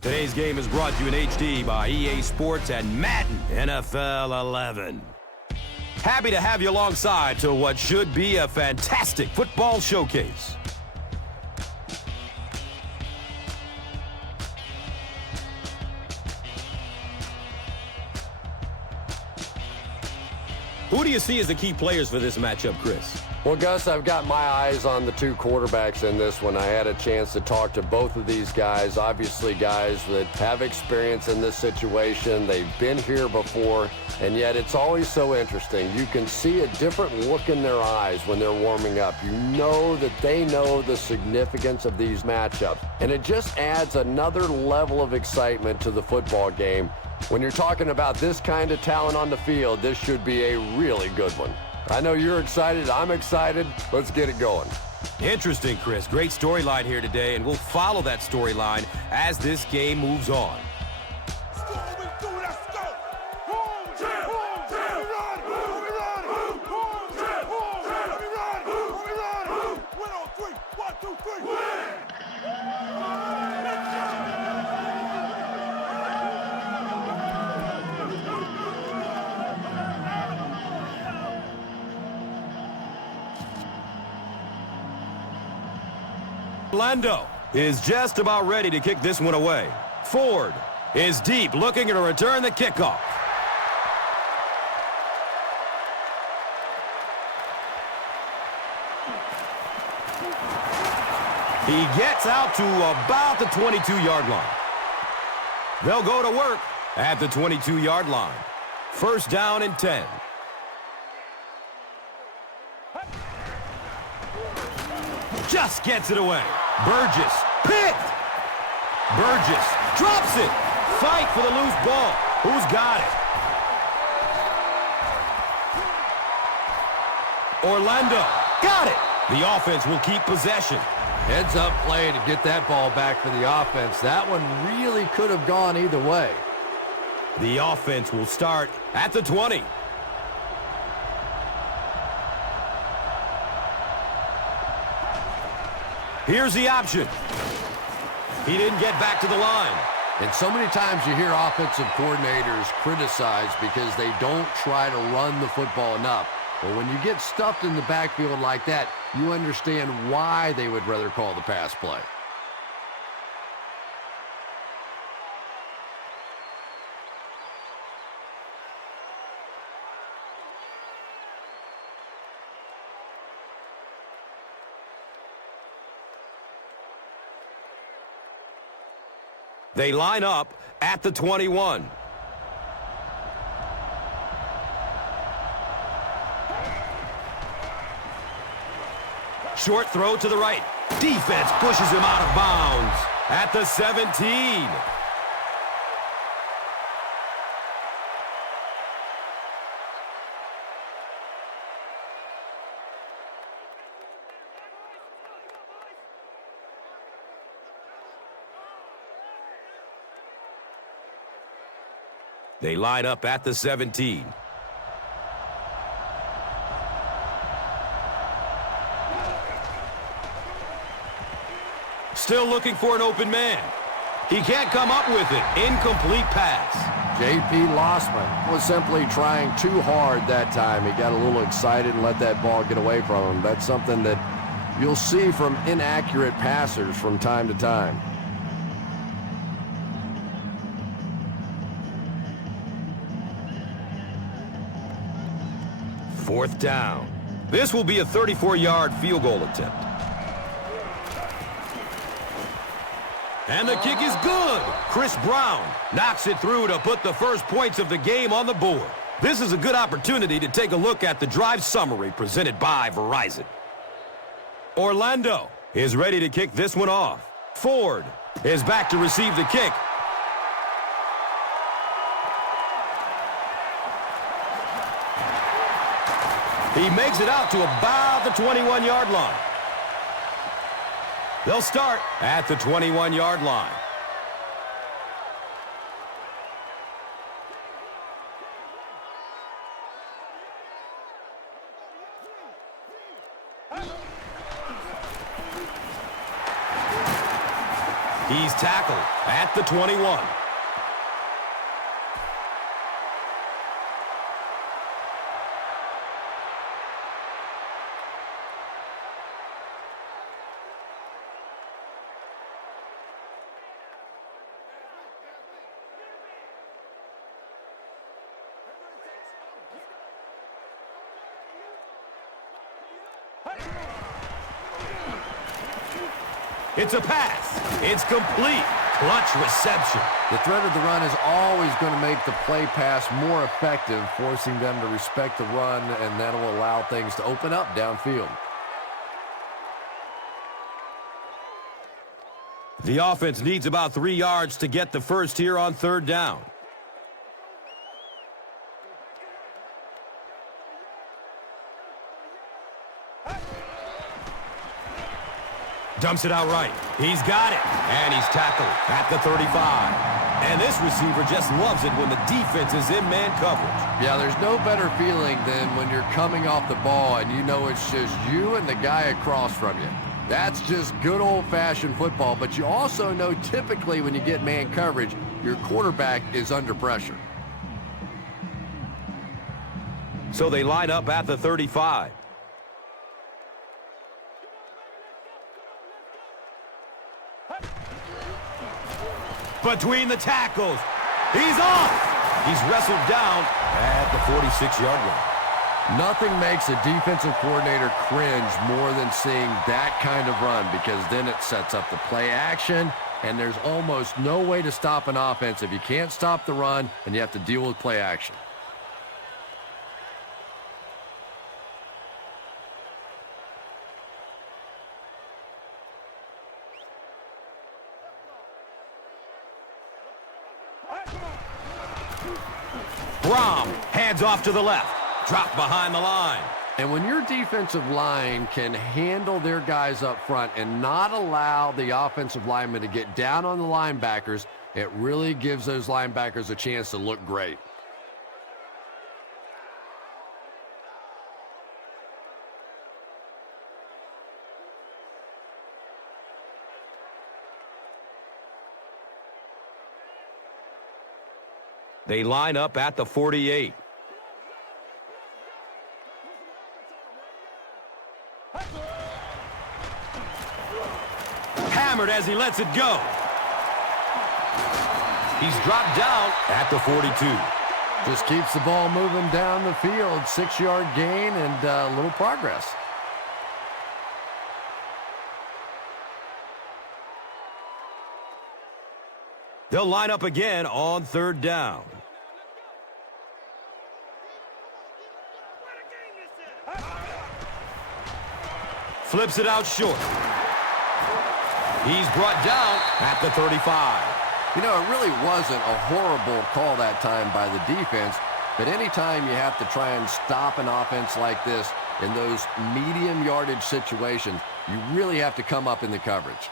Today's game is brought to you in HD by EA Sports and Madden NFL 11. Happy to have you alongside to what should be a fantastic football showcase. Who do you see as the key players for this matchup, Chris? Well, Gus, I've got my eyes on the two quarterbacks in this one. I had a chance to talk to both of these guys, obviously guys that have experience in this situation. They've been here before, and yet it's always so interesting. You can see a different look in their eyes when they're warming up. You know that they know the significance of these matchups, and it just adds another level of excitement to the football game. When you're talking about this kind of talent on the field, this should be a really good one. I know you're excited. I'm excited. Let's get it going. Interesting, Chris. Great storyline here today, and we'll follow that storyline as this game moves on. Orlando is just about ready to kick this one away. Ford is deep, looking to return the kickoff. He gets out to about the 22-yard line. They'll go to work at the 22-yard line. First down and 10. Just gets it away. Burgess, picked! Burgess drops it. Fight for the loose ball. Who's got it? Orlando, got it. The offense will keep possession. Heads up play to get that ball back for the offense. That one really could have gone either way. The offense will start at the 20. Here's the option. He didn't get back to the line. And so many times you hear offensive coordinators criticized because they don't try to run the football enough. But when you get stuffed in the backfield like that, you understand why they would rather call the pass play. They line up at the 21. Short throw to the right. Defense pushes him out of bounds at the 17. They line up at the 17. Still looking for an open man. He can't come up with it. Incomplete pass. J.P. Losman was simply trying too hard that time. He got a little excited and let that ball get away from him. That's something that you'll see from inaccurate passers from time to time. Fourth down. This will be a 34-yard field goal attempt. And the kick is good. Chris Brown knocks it through to put the first points of the game on the board. This is a good opportunity to take a look at the drive summary presented by Verizon. Orlando is ready to kick this one off. Ford is back to receive the kick. He makes it out to about the 21-yard line. They'll start at the 21-yard line. He's tackled at the 21. It's a pass. It's complete. Clutch reception. The threat of the run is always going to make the play pass more effective, forcing them to respect the run, and that will allow things to open up downfield. The offense needs about 3 yards to get the first here on third down. Dumps it out right. He's got it. And he's tackled at the 35. And this receiver just loves it when the defense is in man coverage. Yeah, there's no better feeling than when you're coming off the ball and you know it's just you and the guy across from you. That's just good old-fashioned football. But you also know typically when you get man coverage, your quarterback is under pressure. So they line up at the 35. Between the tackles. He's off. He's wrestled down at the 46-yard line. Nothing makes a defensive coordinator cringe more than seeing that kind of run, because then it sets up the play action, and there's almost no way to stop an offense if you can't stop the run and you have to deal with play action. Hands off to the left. Drop behind the line. And when your defensive line can handle their guys up front and not allow the offensive linemen to get down on the linebackers, it really gives those linebackers a chance to look great. They line up at the 48. Hammered as he lets it go. He's dropped down at the 42. Just keeps the ball moving down the field. 6-yard gain and a little progress. They'll line up again on third down. Flips it out short. He's brought down at the 35. You know, it really wasn't a horrible call that time by the defense, but anytime you have to try and stop an offense like this in those medium yardage situations, you really have to come up in the coverage.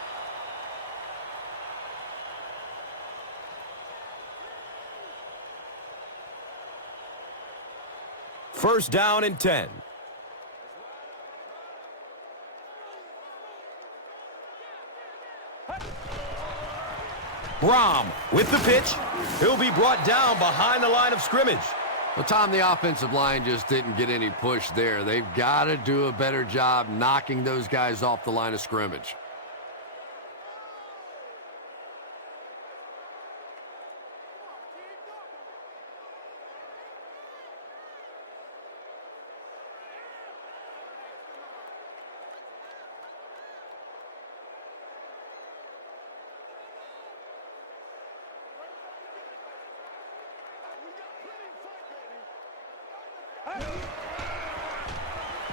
First down and 10. Brom with the pitch. He'll be brought down behind the line of scrimmage. Well, Tom, the offensive line just didn't get any push there. They've got to do a better job knocking those guys off the line of scrimmage.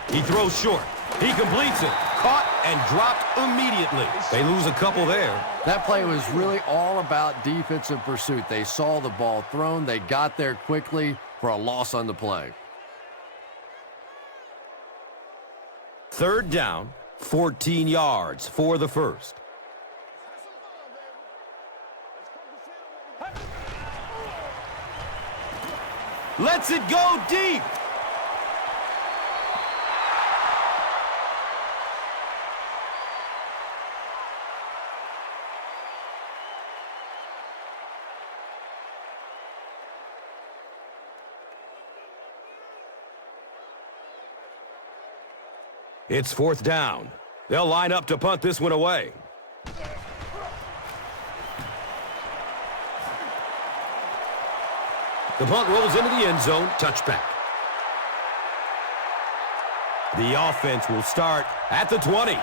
He throws short. He completes it. Caught and dropped immediately. They lose a couple there. That play was really all about defensive pursuit. They saw the ball thrown. They got there quickly for a loss on the play. Third down, 14 yards for the first. Lets it go deep. It's 4th down. They'll line up to punt this one away. The punt rolls into the end zone. Touchback. The offense will start at the 20.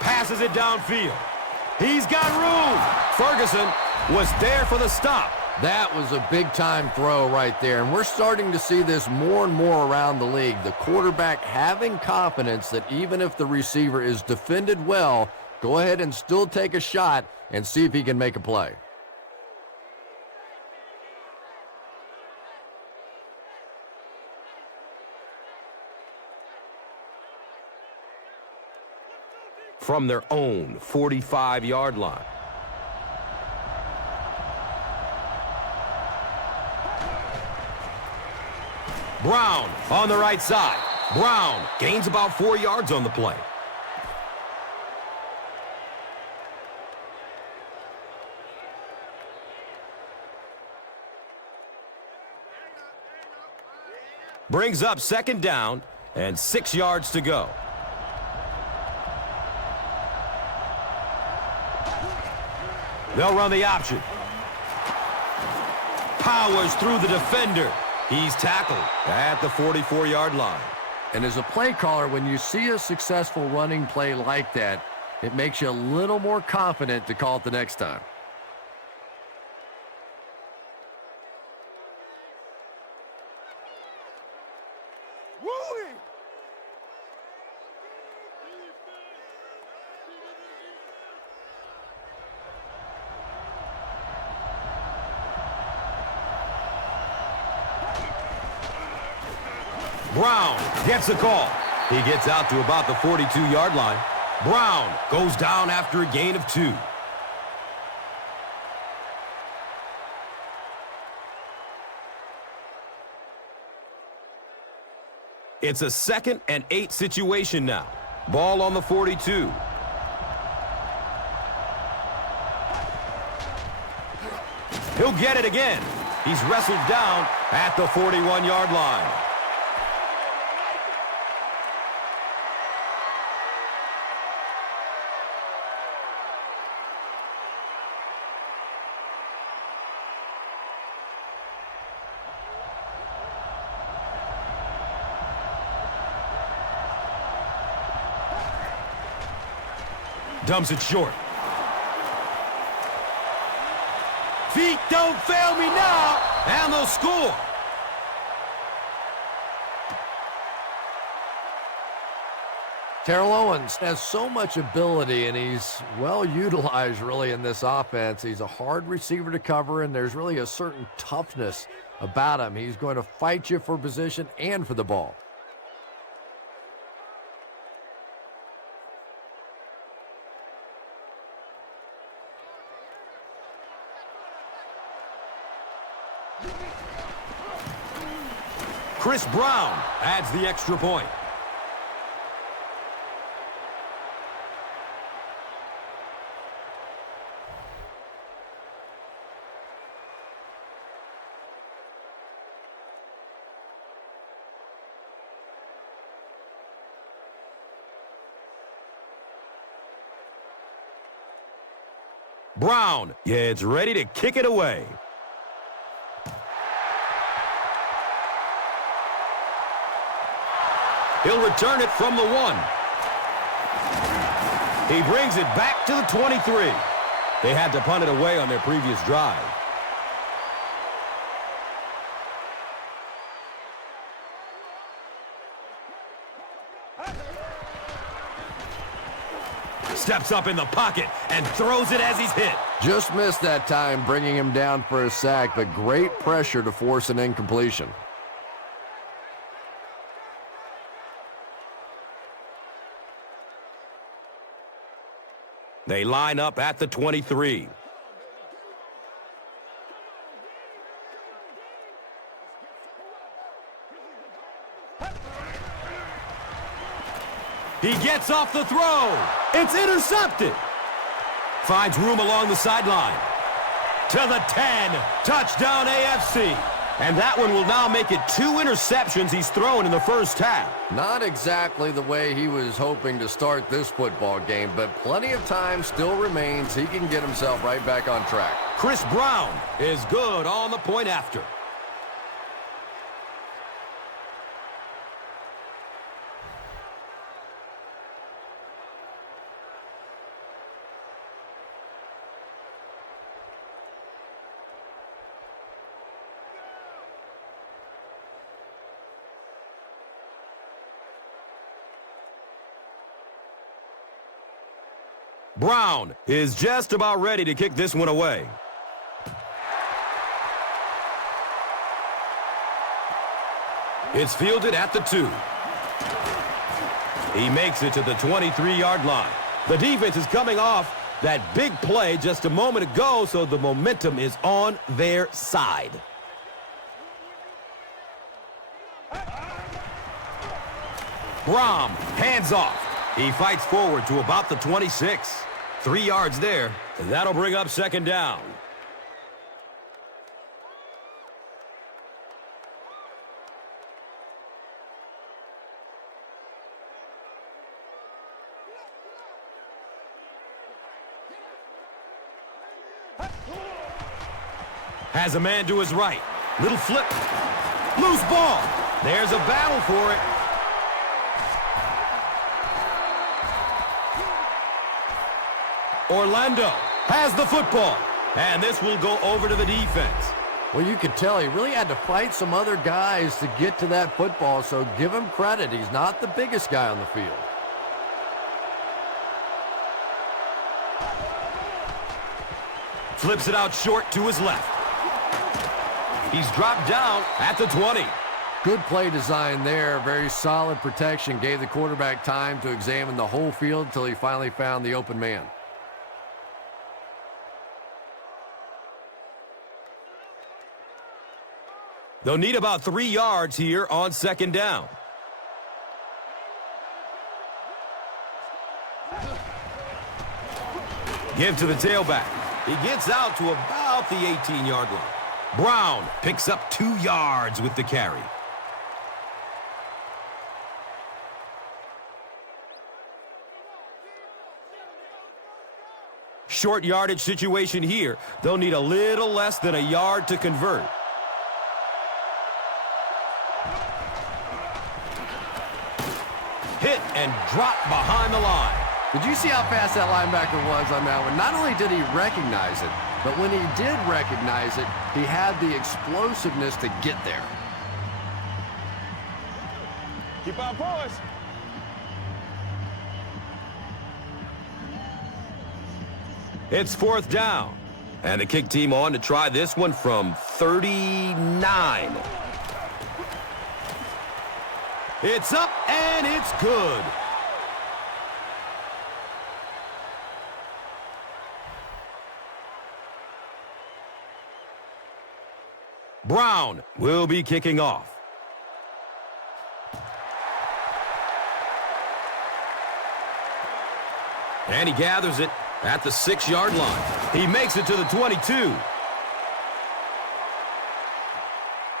Passes it downfield. He's got room. Ferguson was there for the stop. That was a big-time throw right there, and we're starting to see this more and more around the league. The quarterback having confidence that even if the receiver is defended well, go ahead and still take a shot and see if he can make a play. From their own 45-yard line. Brown on the right side. Brown gains about 4 yards on the play. Brings up 2nd down and 6 yards to go. They'll run the option. Powers through the defender. He's tackled at the 44-yard line. And as a play caller, when you see a successful running play like that, it makes you a little more confident to call it the next time. Brown gets the call. He gets out to about the 42-yard line. Brown goes down after a gain of 2. It's a 2nd and 8 situation now. Ball on the 42. He'll get it again. He's wrestled down at the 41-yard line. Dumps it short. Feet don't fail me now, and they'll score. Terrell Owens has so much ability, and he's well utilized really in this offense. He's a hard receiver to cover, and there's really a certain toughness about him. He's going to fight you for position and for the ball. Chris Brown adds the extra point. Brown gets ready to kick it away. He'll return it from the 1. He brings it back to the 23. They had to punt it away on their previous drive. Steps up in the pocket and throws it as he's hit. Just missed that time, bringing him down for a sack, but great pressure to force an incompletion. They line up at the 23. He gets off the throw. It's intercepted. Finds room along the sideline. to the 10. Touchdown AFC. And that one will now make it 2 interceptions he's thrown in the first half. Not exactly the way he was hoping to start this football game, but plenty of time still remains. He can get himself right back on track. Chris Brown is good on the point after. Brown is just about ready to kick this one away. It's fielded at the 2. He makes it to the 23-yard line. The defense is coming off that big play just a moment ago, so the momentum is on their side. Brom, hands off. He fights forward to about the 26. 3 yards there. That'll bring up second down. Has a man to his right. Little flip. Loose ball. There's a battle for it. Orlando has the football, and this will go over to the defense. Well, you could tell he really had to fight some other guys to get to that football, so give him credit. He's not the biggest guy on the field. Flips it out short to his left. He's dropped down at the 20. Good play design there. Very solid protection. Gave the quarterback time to examine the whole field until he finally found the open man. They'll need about 3 yards here on second down. Give to the tailback. He gets out to about the 18-yard line. Brown picks up 2 yards with the carry. Short yardage situation here. They'll need a little less than a yard to convert. Hit and drop behind the line. Did you see how fast that linebacker was on that one? Not only did he recognize it, but when he did recognize it, he had the explosiveness to get there. Keep our boys. It's fourth down. And the kick team on to try this one from 39. It's up and it's good. Brown will be kicking off. And he gathers it at the 6-yard line. He makes it to the 22.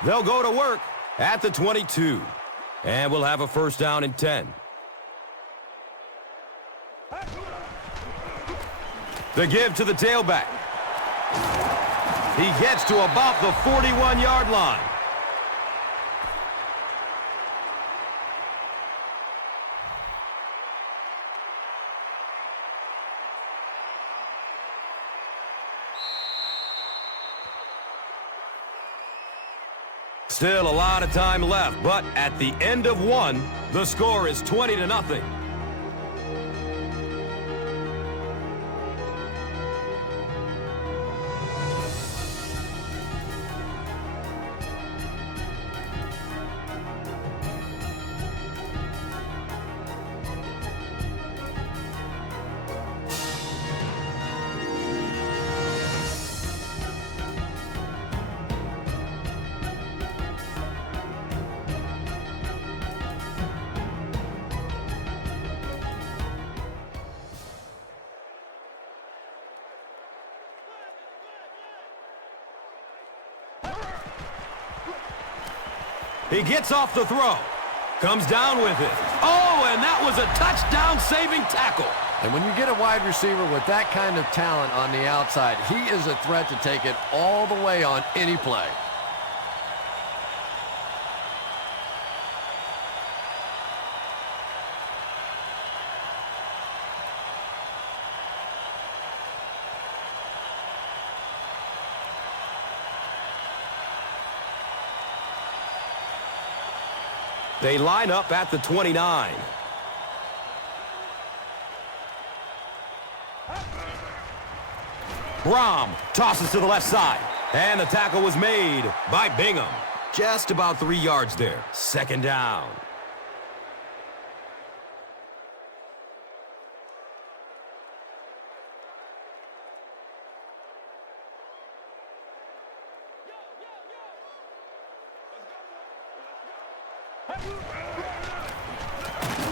They'll go to work at the 22. And we'll have a first down and 10. The give to the tailback. He gets to about the 41-yard line. Still a lot of time left, but at the end of one, the score is 20-0. He gets off the throw. Comes down with it. Oh, and that was a touchdown-saving tackle. And when you get a wide receiver with that kind of talent on the outside, he is a threat to take it all the way on any play. They line up at the 29. Brom tosses to the left side. And the tackle was made by Bingham. Just about 3 yards there. Second down.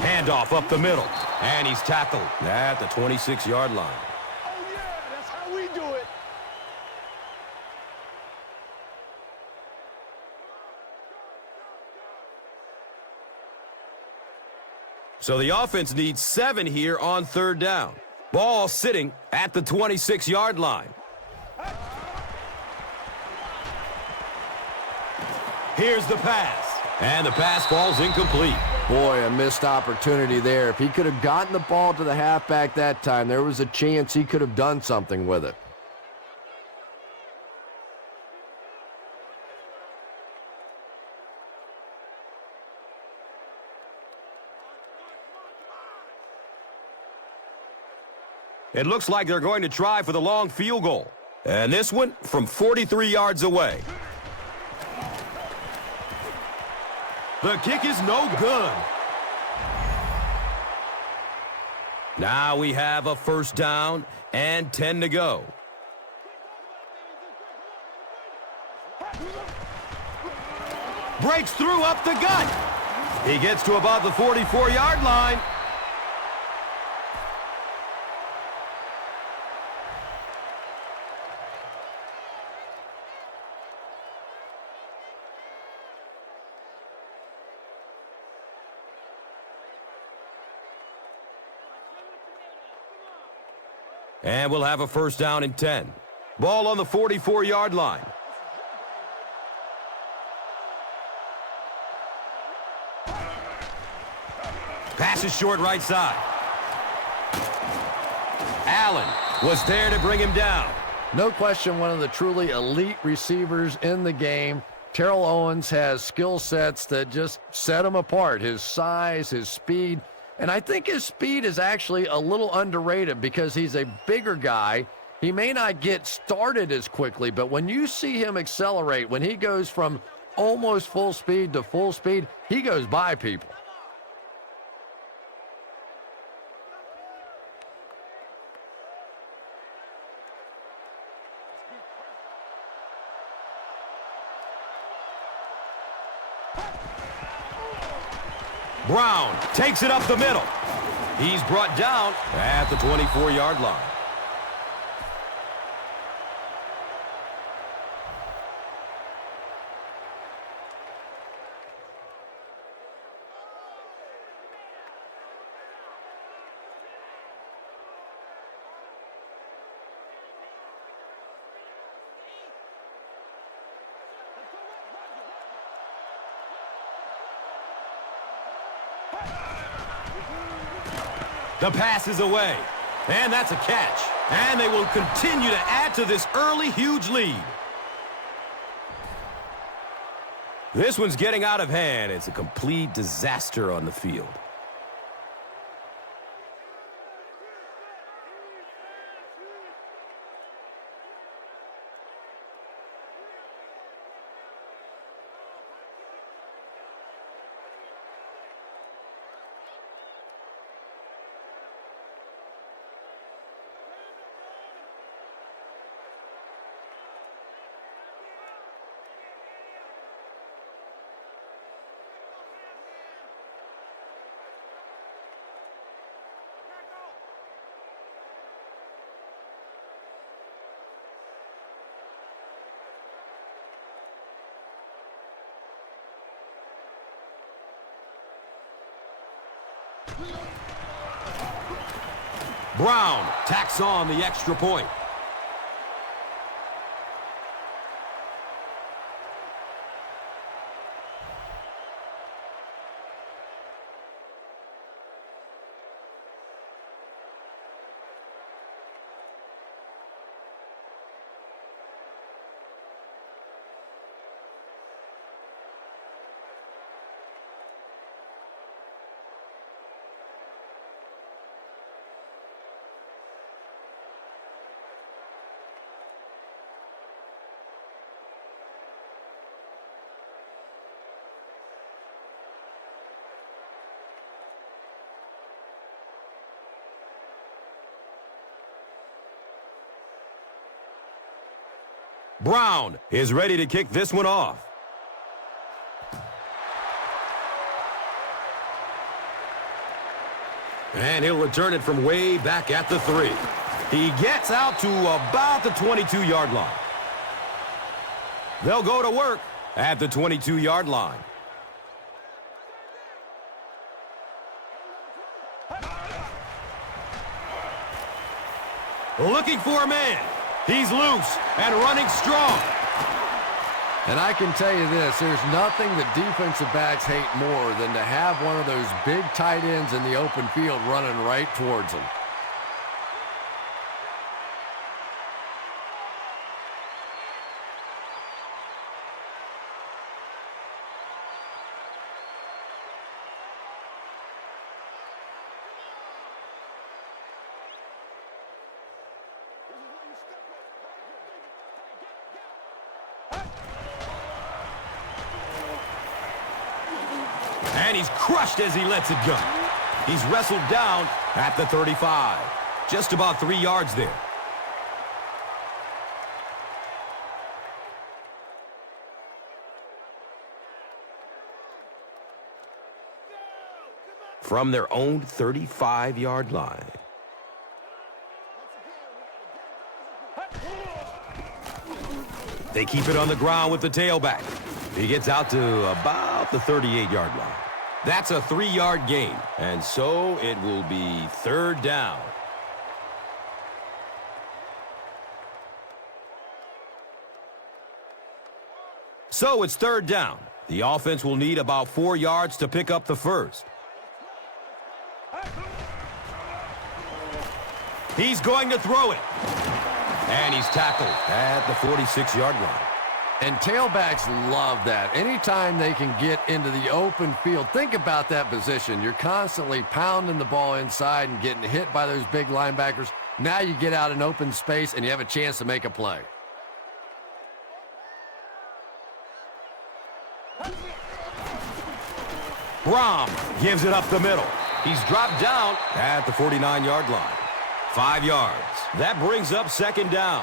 Handoff up the middle. And he's tackled at the 26-yard line. Oh, yeah, that's how we do it. So the offense needs 7 here on third down. Ball sitting at the 26-yard line. Here's the pass. And the pass falls incomplete. Boy, a missed opportunity there. If he could have gotten the ball to the halfback that time, there was a chance he could have done something with it. It looks like they're going to try for the long field goal. And this one from 43 yards away. The kick is no good. Now we have a first down and 10 to go. Breaks through up the gut. He gets to about the 44-yard line. And we'll have a first down and 10. Ball on the 44-yard line. Pass is short right side. Allen was there to bring him down. No question, one of the truly elite receivers in the game. Terrell Owens has skill sets that just set him apart. His size, his speed. And I think his speed is actually a little underrated because he's a bigger guy. He may not get started as quickly, but when you see him accelerate, when he goes from almost full speed to full speed, he goes by people. Brown takes it up the middle. He's brought down at the 24-yard line. The pass is away, and that's a catch. And they will continue to add to this early huge lead. This one's getting out of hand. It's a complete disaster on the field. Brown tacks on the extra point. Brown is ready to kick this one off. And he'll return it from way back at the 3. He gets out to about the 22-yard line. They'll go to work at the 22-yard line. Looking for a man. He's loose and running strong. And I can tell you this, there's nothing that defensive backs hate more than to have one of those big tight ends in the open field running right towards them. And he's crushed as he lets it go. He's wrestled down at the 35. Just about 3 yards there. From their own 35-yard line. They keep it on the ground with the tailback. He gets out to about the 38-yard line. That's a 3-yard gain, and so it will be 3rd down. So it's 3rd down. The offense will need about 4 yards to pick up the first. He's going to throw it. And he's tackled at the 46-yard line. And tailbacks love that. Anytime they can get into the open field, think about that position. You're constantly pounding the ball inside and getting hit by those big linebackers. Now you get out in open space and you have a chance to make a play. Brom gives it up the middle. He's dropped down at the 49-yard line. 5 yards. That brings up 2nd down.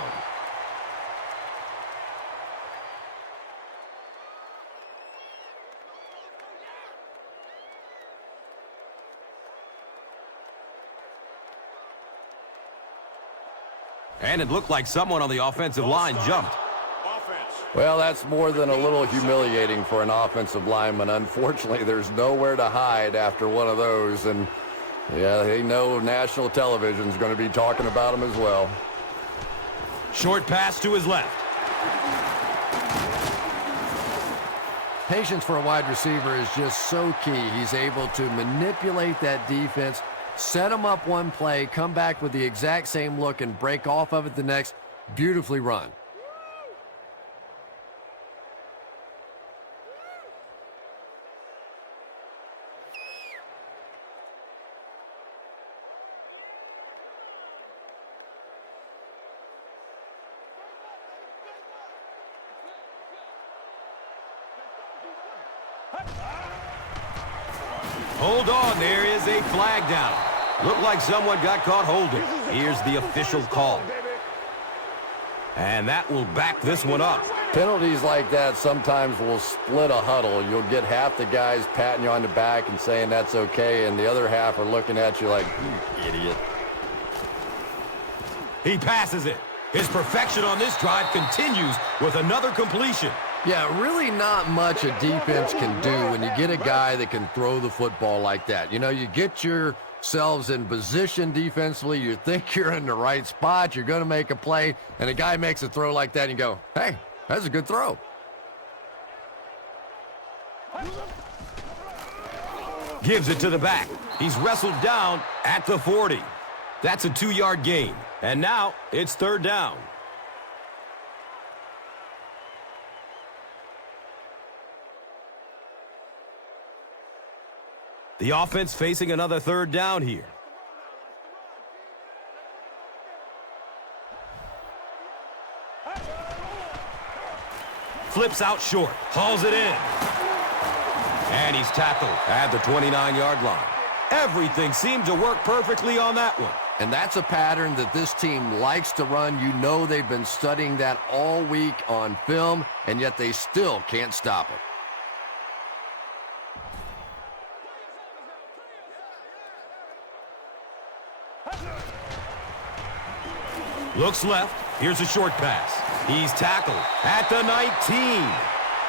And it looked like someone on the offensive line jumped. Well, that's more than a little humiliating for an offensive lineman. Unfortunately, there's nowhere to hide after one of those. And, yeah, they know national television is going to be talking about him as well. Short pass to his left. Patience for a wide receiver is just so key. He's able to manipulate that defense, set them up one play, come back with the exact same look, and break off of it the next. Beautifully run. Hold on, there is a flag down. Looked like someone got caught holding. Here's the official call. And that will back this one up. Penalties like that sometimes will split a huddle. You'll get half the guys patting you on the back and saying that's okay, and the other half are looking at you like, you idiot. He passes it. His perfection on this drive continues with another completion. Yeah, really not much a defense can do when you get a guy that can throw the football like that. You know, you get yourselves in position defensively, you think you're in the right spot, you're going to make a play, and a guy makes a throw like that and you go, hey, that's a good throw. Gives it to the back. He's wrestled down at the 40. That's a 2-yard gain. And now it's 3rd down. The offense facing another 3rd down here. Flips out short. Hauls it in. And he's tackled at the 29-yard line. Everything seemed to work perfectly on that one. And that's a pattern that this team likes to run. You know they've been studying that all week on film, and yet they still can't stop it. Looks left. Here's a short pass. He's tackled at the 19.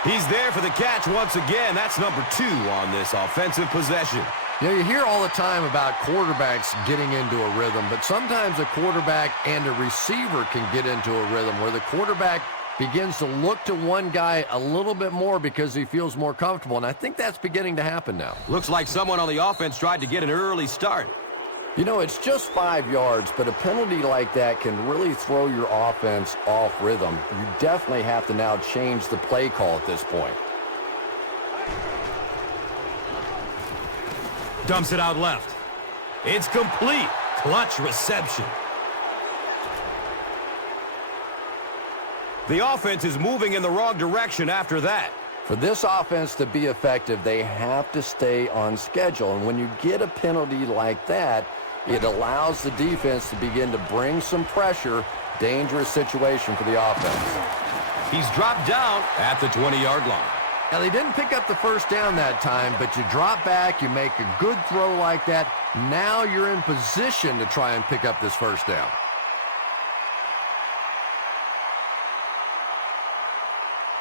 He's there for the catch once again. That's number 2 on this offensive possession. You know, you hear all the time about quarterbacks getting into a rhythm, but sometimes a quarterback and a receiver can get into a rhythm where the quarterback begins to look to one guy a little bit more because he feels more comfortable, and I think that's beginning to happen now. Looks like someone on the offense tried to get an early start. You know, it's just 5 yards, but a penalty like that can really throw your offense off rhythm. You definitely have to now change the play call at this point. Dumps it out left. It's complete. Clutch reception. The offense is moving in the wrong direction after that. For this offense to be effective, they have to stay on schedule. And when you get a penalty like that, it allows the defense to begin to bring some pressure. Dangerous situation for the offense. He's dropped down at the 20-yard line. Now, they didn't pick up the first down that time, but you drop back, you make a good throw like that. Now you're in position to try and pick up this first down.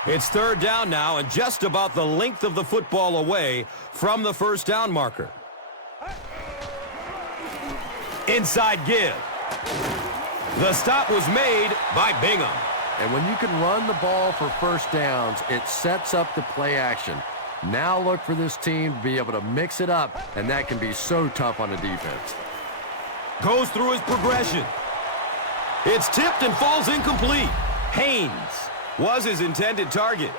It's 3rd down now and just about the length of the football away from the first down marker. Inside give. The stop was made by Bingham. And when you can run the ball for first downs, it sets up the play action. Now look for this team to be able to mix it up, and that can be so tough on a defense. Goes through his progression. It's tipped and falls incomplete. Haynes was his intended target.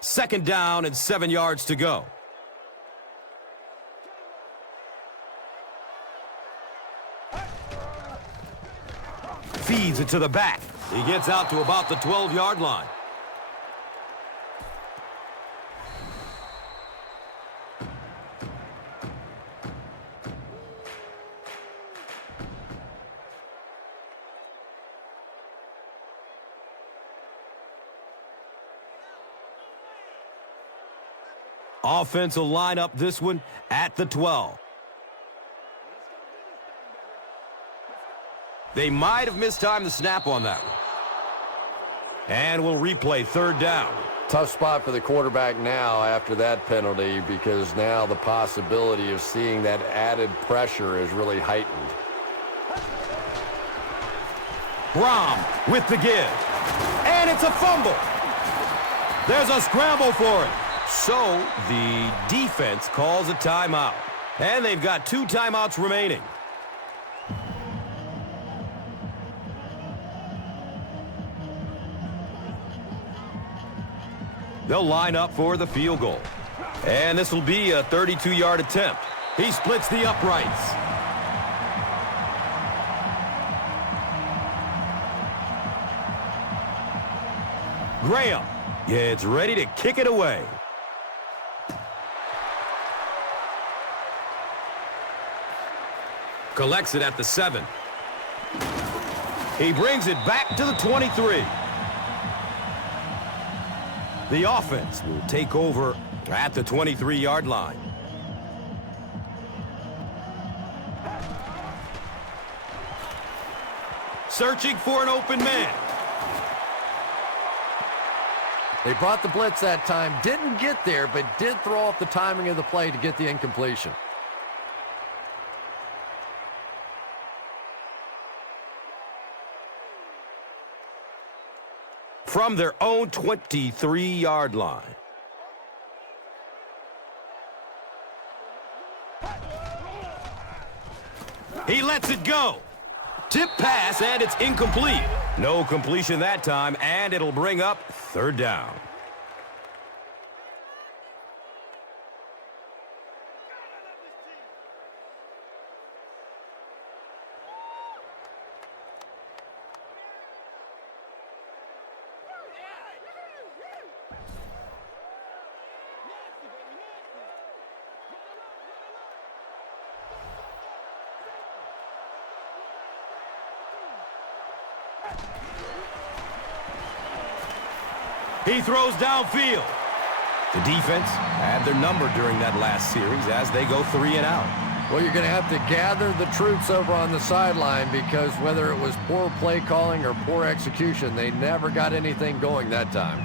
Second down and 7 yards to go. Feeds it to the back. He gets out to about the 12-yard line. Offense will line up this one at the 12. They might have mistimed the snap on that one. And we'll replay 3rd down. Tough spot for the quarterback now after that penalty, because now the possibility of seeing that added pressure is really heightened. Brom with the give. And it's a fumble. There's a scramble for it. So the defense calls a timeout. And they've got 2 timeouts remaining. They'll line up for the field goal. And this will be a 32-yard attempt. He splits the uprights. Graham gets ready to kick it away. Collects it at the 7. He brings it back to the 23. The offense will take over at the 23-yard line. Searching for an open man. They brought the blitz that time, didn't get there, but did throw off the timing of the play to get the incompletion. From their own 23-yard line. He lets it go. Tip pass, and it's incomplete. No completion that time, and it'll bring up third down. He throws downfield. The defense had their number during that last series as they go 3 and out. Well, you're going to have to gather the troops over on the sideline because whether it was poor play calling or poor execution, they never got anything going that time.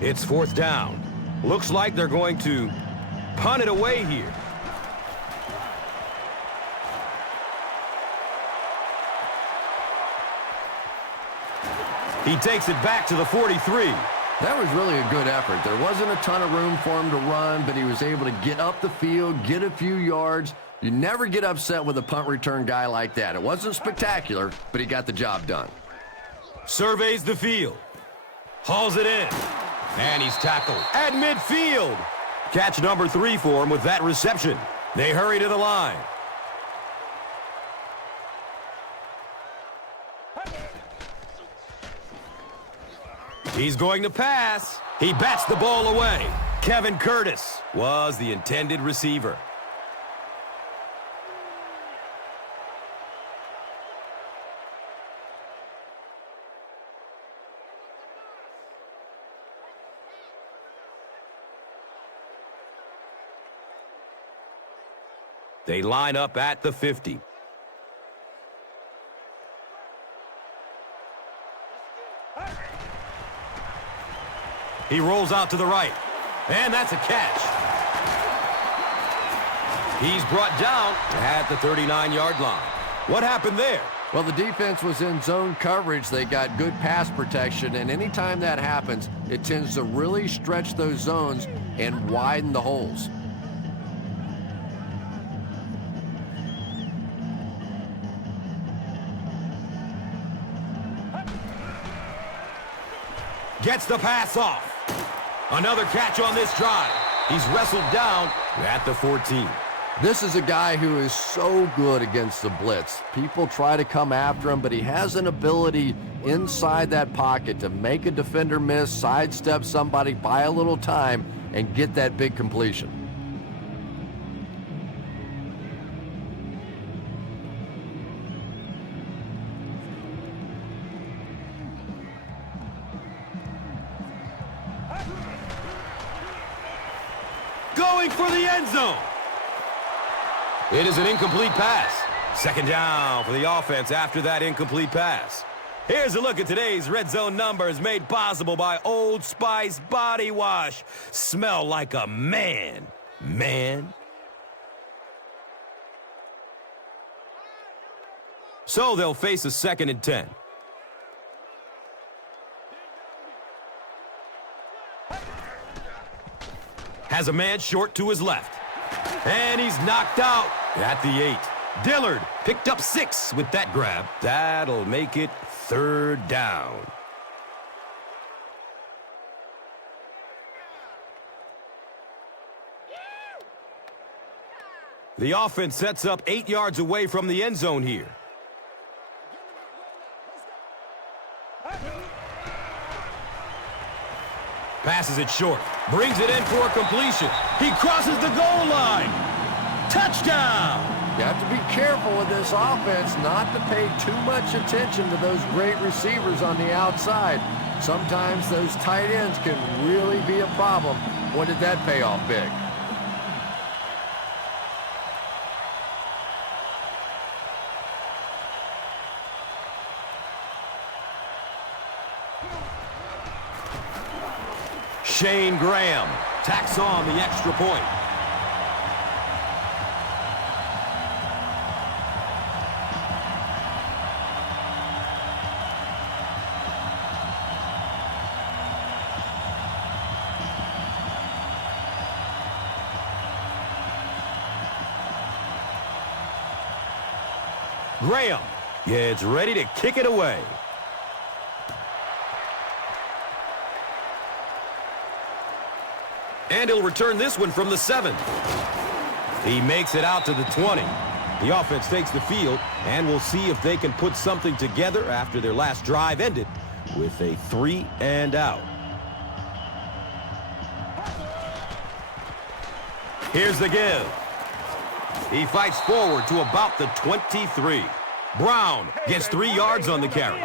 It's fourth down. Looks like they're going to punt it away here. He takes it back to the 43. That was really a good effort. There wasn't a ton of room for him to run, but he was able to get up the field, get a few yards. You never get upset with a punt return guy like that. It wasn't spectacular, but he got the job done. Surveys the field. Hauls it in. And he's tackled at midfield. Catch number 3 for him with that reception. They hurry to the line. He's going to pass. He bats the ball away. Kevin Curtis was the intended receiver. They line up at the 50. He rolls out to the right, and that's a catch. He's brought down at the 39-yard line. What happened there? Well, the defense was in zone coverage. They got good pass protection, and anytime that happens, it tends to really stretch those zones and widen the holes. Gets the pass off. Another catch on this drive. He's wrestled down at the 14. This is a guy who is so good against the blitz. People try to come after him, but he has an ability inside that pocket to make a defender miss, sidestep somebody, buy a little time, and get that big completion. Going for the end zone. It is an incomplete pass. Second down for the offense after that incomplete pass. Here's a look at today's Red Zone numbers made possible by Old Spice Body Wash. Smell like a man. Man. So they'll face a 2nd and 10. Has a man short to his left. And he's knocked out at the 8. Dillard picked up 6 with that grab. That'll make it 3rd down. The offense sets up 8 yards away from the end zone here. Passes it short. Brings it in for a completion. He crosses the goal line. Touchdown! You have to be careful with this offense not to pay too much attention to those great receivers on the outside. Sometimes those tight ends can really be a problem. When did that pay off big? Shane Graham tacks on the extra point. Graham gets ready to kick it away. And he'll return this one from the 7. He makes it out to the 20. The offense takes the field, and we'll see if they can put something together after their last drive ended with a 3 and out. Here's the give. He fights forward to about the 23. Brown gets 3 yards on the carry.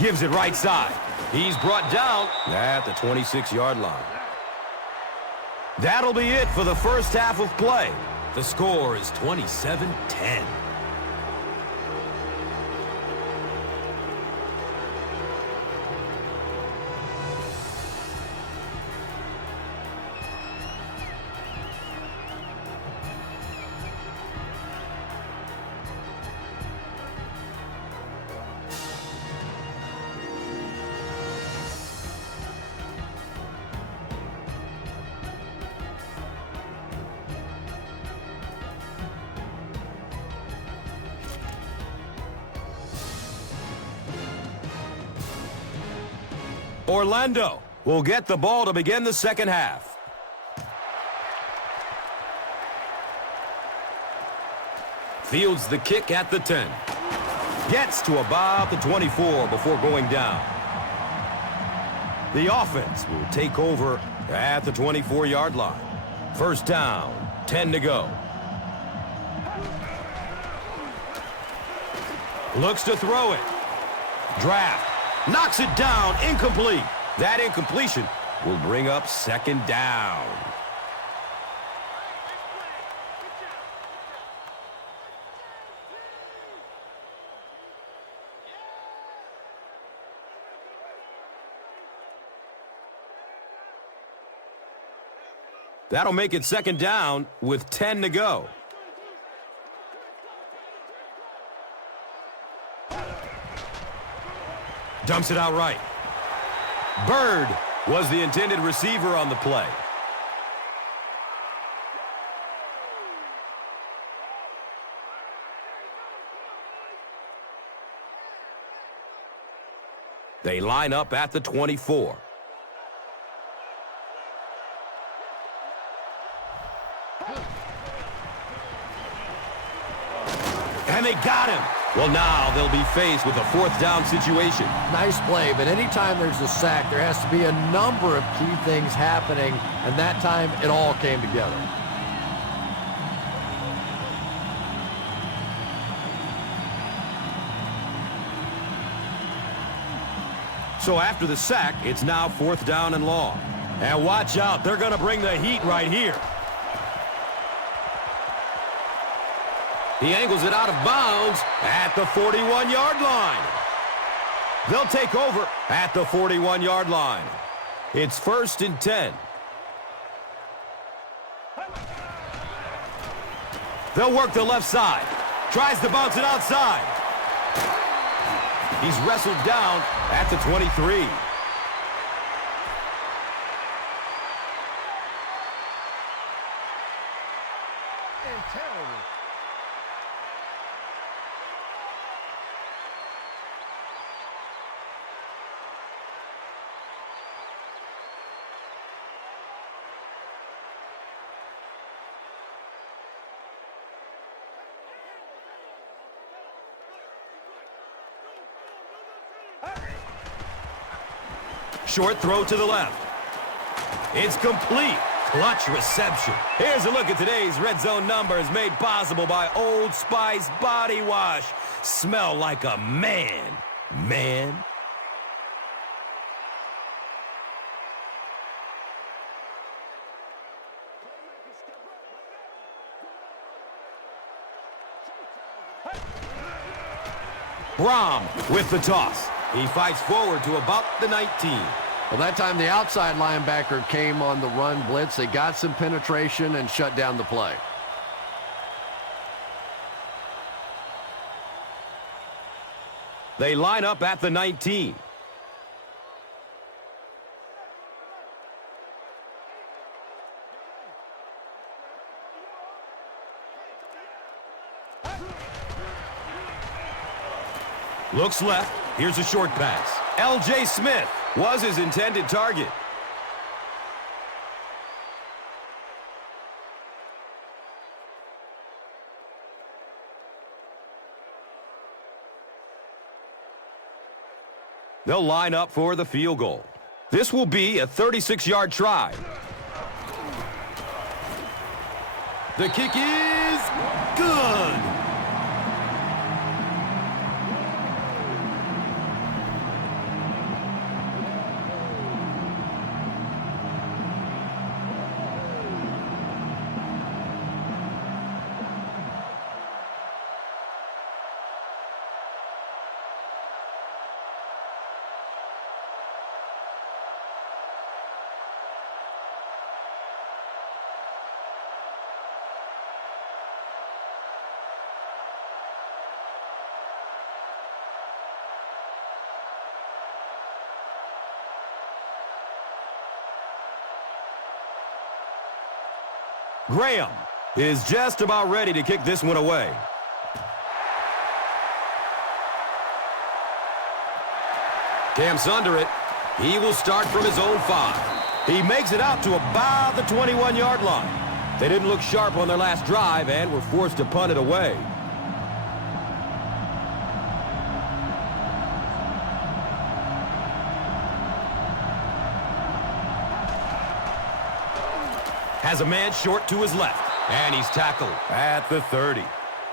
Gives it right side. He's brought down at the 26-yard line. That'll be it for the first half of play. The score is 27-10. Orlando will get the ball to begin the second half. Fields the kick at the 10. Gets to about the 24 before going down. The offense will take over at the 24-yard line. First down, 10 to go. Looks to throw it. Draft. Knocks it down, incomplete. That incompletion will bring up second down. That'll make it second down with 10 to go. Dumps it out right. Byrd was the intended receiver on the play. They line up at the 24. And they got him. Well, now they'll be faced with a fourth down situation. Nice play, but anytime there's a sack, there has to be a number of key things happening, and that time it all came together. So after the sack, it's now fourth down and long. And watch out, they're going to bring the heat right here. He angles it out of bounds at the 41-yard line. They'll take over at the 41-yard line. It's first and 10. They'll work the left side. Tries to bounce it outside. He's wrestled down at the 23. Short throw to the left. It's complete. Clutch reception. Here's a look at today's red zone numbers made possible by Old Spice Body Wash. Smell like a man. Man. Brom with the toss. He fights forward to about the 19. Well, that time the outside linebacker came on the run blitz. They got some penetration and shut down the play. They line up at the 19. Looks left. Here's a short pass. L.J. Smith was his intended target. They'll line up for the field goal. This will be a 36-yard try. The kick is good. Graham is just about ready to kick this one away. Camps under it. He will start from his own 5. He makes it out to about the 21-yard line. They didn't look sharp on their last drive and were forced to punt it away. Has a man short to his left, and he's tackled at the 30.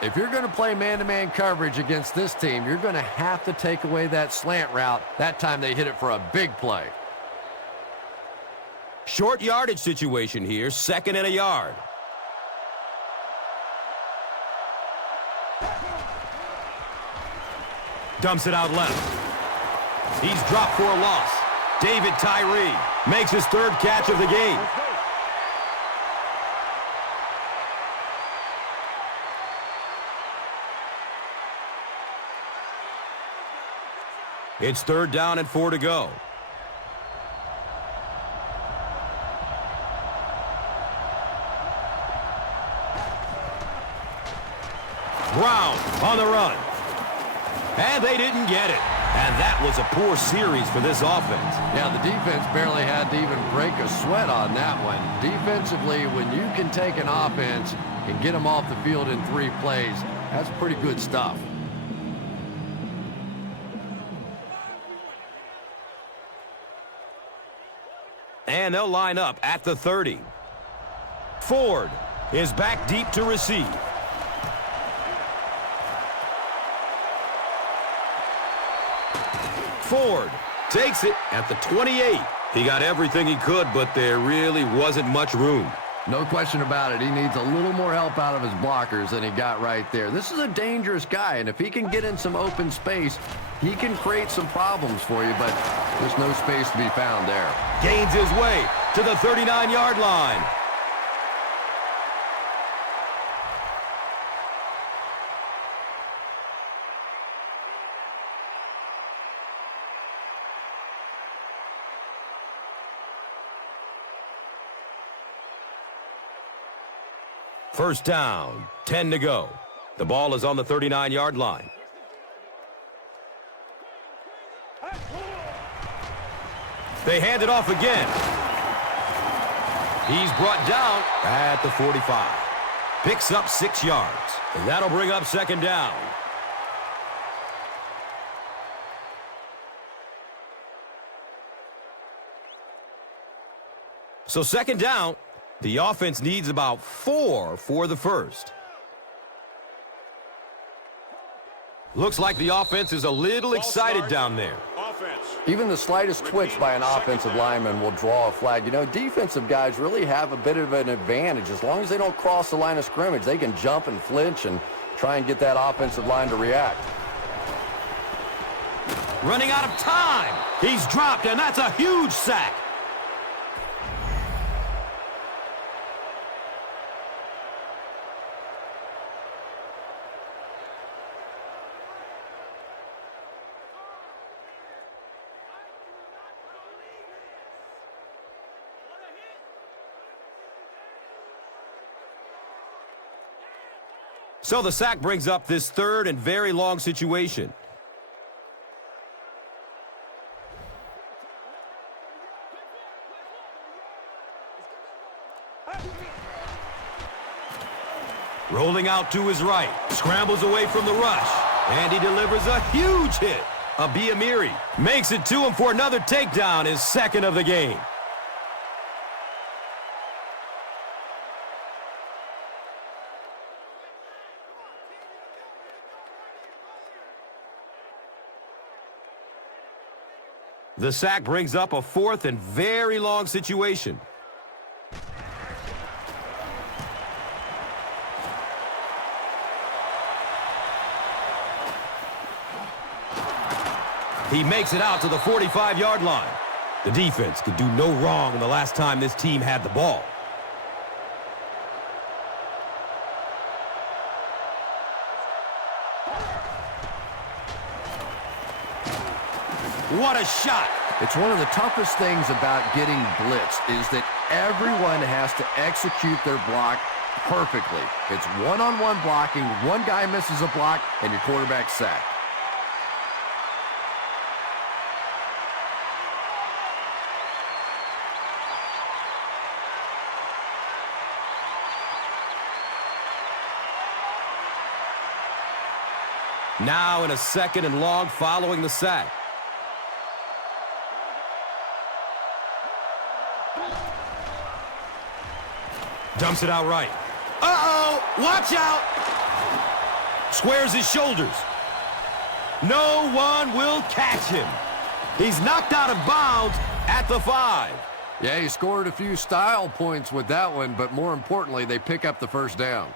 If you're going to play man-to-man coverage against this team, you're going to have to take away that slant route. That time they hit it for a big play. Short yardage situation here, 2nd and a yard. Dumps it out left. He's dropped for a loss. David Tyree makes his 3rd catch of the game. It's 3rd down and 4 to go. Brown on the run. And they didn't get it. And that was a poor series for this offense. Yeah, the defense barely had to even break a sweat on that one. Defensively, when you can take an offense and get them off the field in 3 plays, that's pretty good stuff. And they'll line up at the 30. Ford is back deep to receive. Ford takes it at the 28. He got everything he could, but there really wasn't much room. No question about it. He needs a little more help out of his blockers than he got right there. This is a dangerous guy, and if he can get in some open space, he can create some problems for you, but there's no space to be found there. Gains his way to the 39-yard line. First down, 10 to go. The ball is on the 39-yard line. They hand it off again. He's brought down at the 45. Picks up 6 yards. And that'll bring up 2nd down. So second down, the offense needs about 4 for the first. Looks like the offense is a little excited down there. Even the slightest twitch by an offensive lineman will draw a flag. You know, defensive guys really have a bit of an advantage. As long as they don't cross the line of scrimmage, they can jump and flinch and try and get that offensive line to react. Running out of time. He's dropped, and that's a huge sack. So the sack brings up this third and very long situation. Rolling out to his right. Scrambles away from the rush. And he delivers a huge hit. Abiamiri makes it to him for another takedown, his second of the game. The sack brings up a fourth and very long situation. He makes it out to the 45-yard line. The defense could do no wrong the last time this team had the ball. What a shot. It's one of the toughest things about getting blitzed is that everyone has to execute their block perfectly. It's one-on-one blocking. One guy misses a block, and your quarterback's sacked. Now in a second and long following the sack. Dumps it out right. Uh-oh! Watch out! Squares his shoulders. No one will catch him. He's knocked out of bounds at the 5. Yeah, he scored a few style points with that one, but more importantly, they pick up the first down.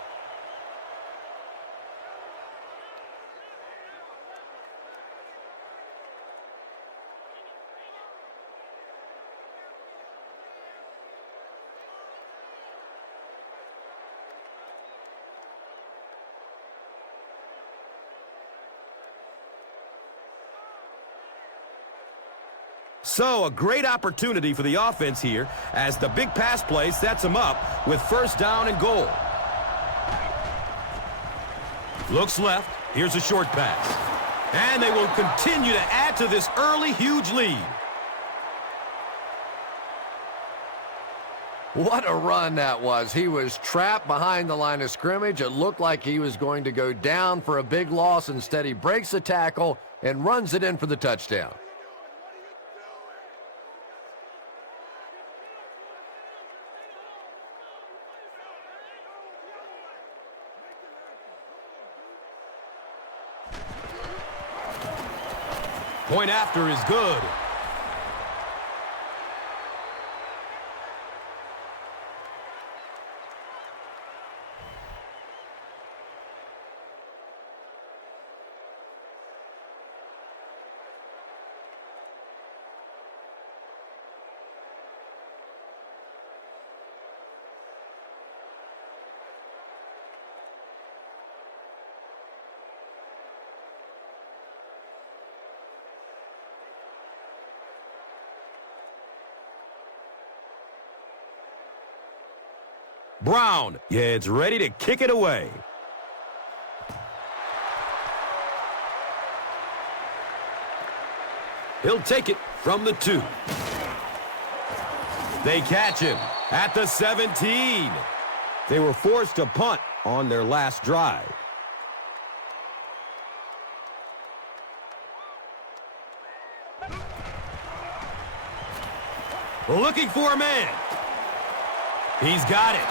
So a great opportunity for the offense here as the big pass play sets them up with first down and goal. Looks left. Here's a short pass. And they will continue to add to this early huge lead. What a run that was. He was trapped behind the line of scrimmage. It looked like he was going to go down for a big loss. Instead, he breaks the tackle and runs it in for the touchdown. Point after is good. Brown, yeah, it's ready to kick it away. He'll take it from the 2. They catch him at the 17. They were forced to punt on their last drive. Looking for a man. He's got it.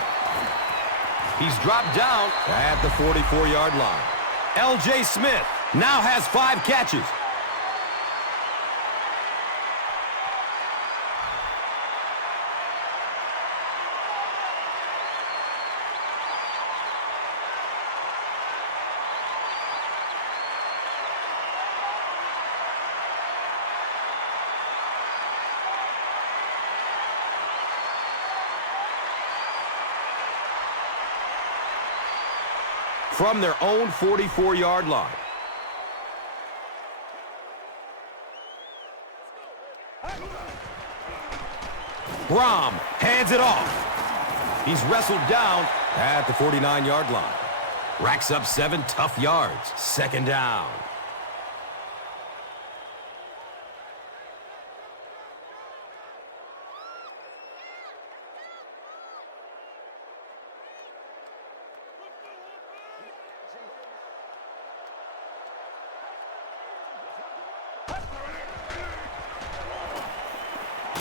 He's dropped down at the 44-yard line. L.J. Smith now has 5 catches. From their own 44-yard line. Brom hands it off. He's wrestled down at the 49-yard line. Racks up 7 tough yards. 2nd down.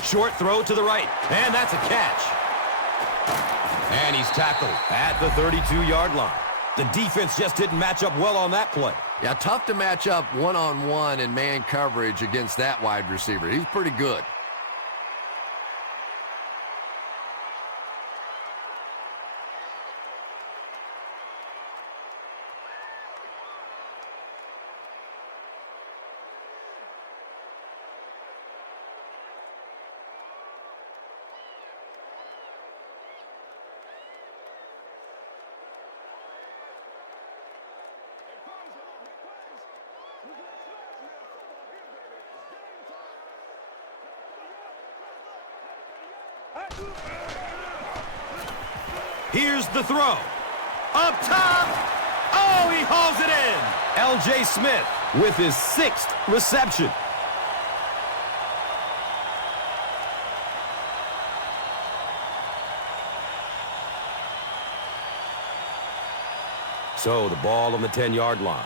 Short throw to the right, and that's a catch. And he's tackled at the 32-yard line. The defense just didn't match up well on that play. Yeah, tough to match up one-on-one in man coverage against that wide receiver. He's pretty good. Here's the throw. Up top. Oh, he hauls it in. L.J. Smith with his 6th reception. So the ball on the 10-yard line.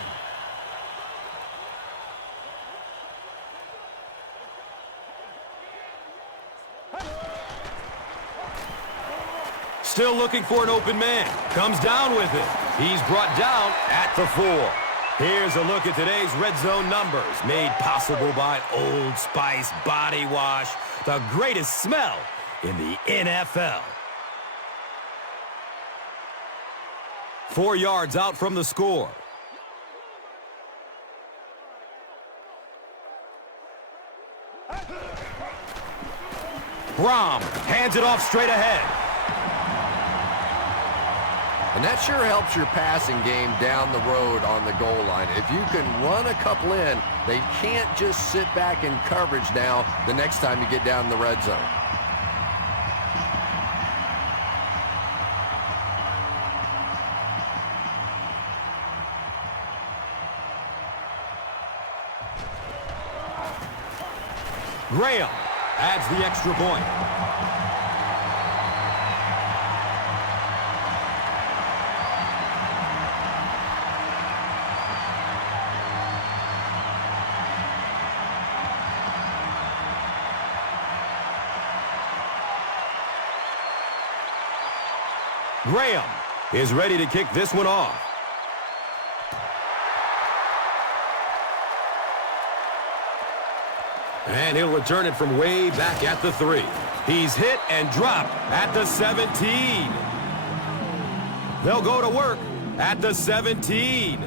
Still looking for an open man. Comes down with it. He's brought down at the 4. Here's a look at today's red zone numbers, made possible by Old Spice Body Wash, the greatest smell in the NFL. 4 yards out from the score. Brom hands it off straight ahead. And that sure helps your passing game down the road on the goal line. If you can run a couple in, they can't just sit back in coverage now the next time you get down the red zone. Graham adds the extra point. Graham is ready to kick this one off. And he'll return it from way back at the 3. He's hit and dropped at the 17. They'll go to work at the 17.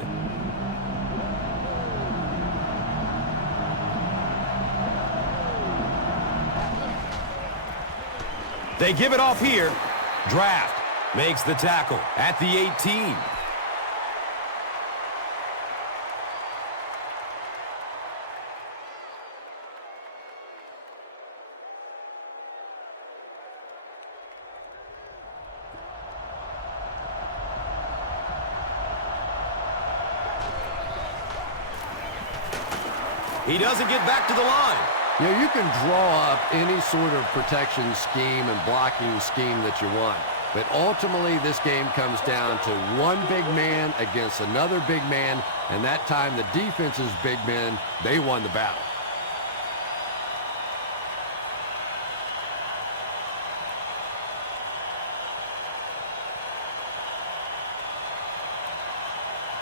They give it off here. Draft makes the tackle at the 18. He doesn't get back to the line. You know, you can draw up any sort of protection scheme and blocking scheme that you want. But ultimately, this game comes down to one big man against another big man, and that time the defense's big men, they won the battle.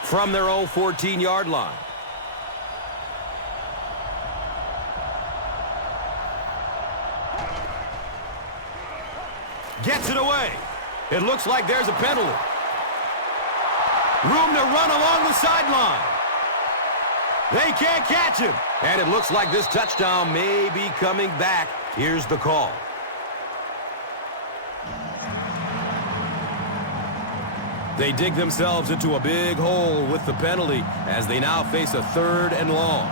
from their own 14-yard line. Gets it away. It looks like there's a penalty. Room to run along the sideline. They can't catch him. And it looks like this touchdown may be coming back. Here's the call. They dig themselves into a big hole with the penalty as they now face a 3rd and long.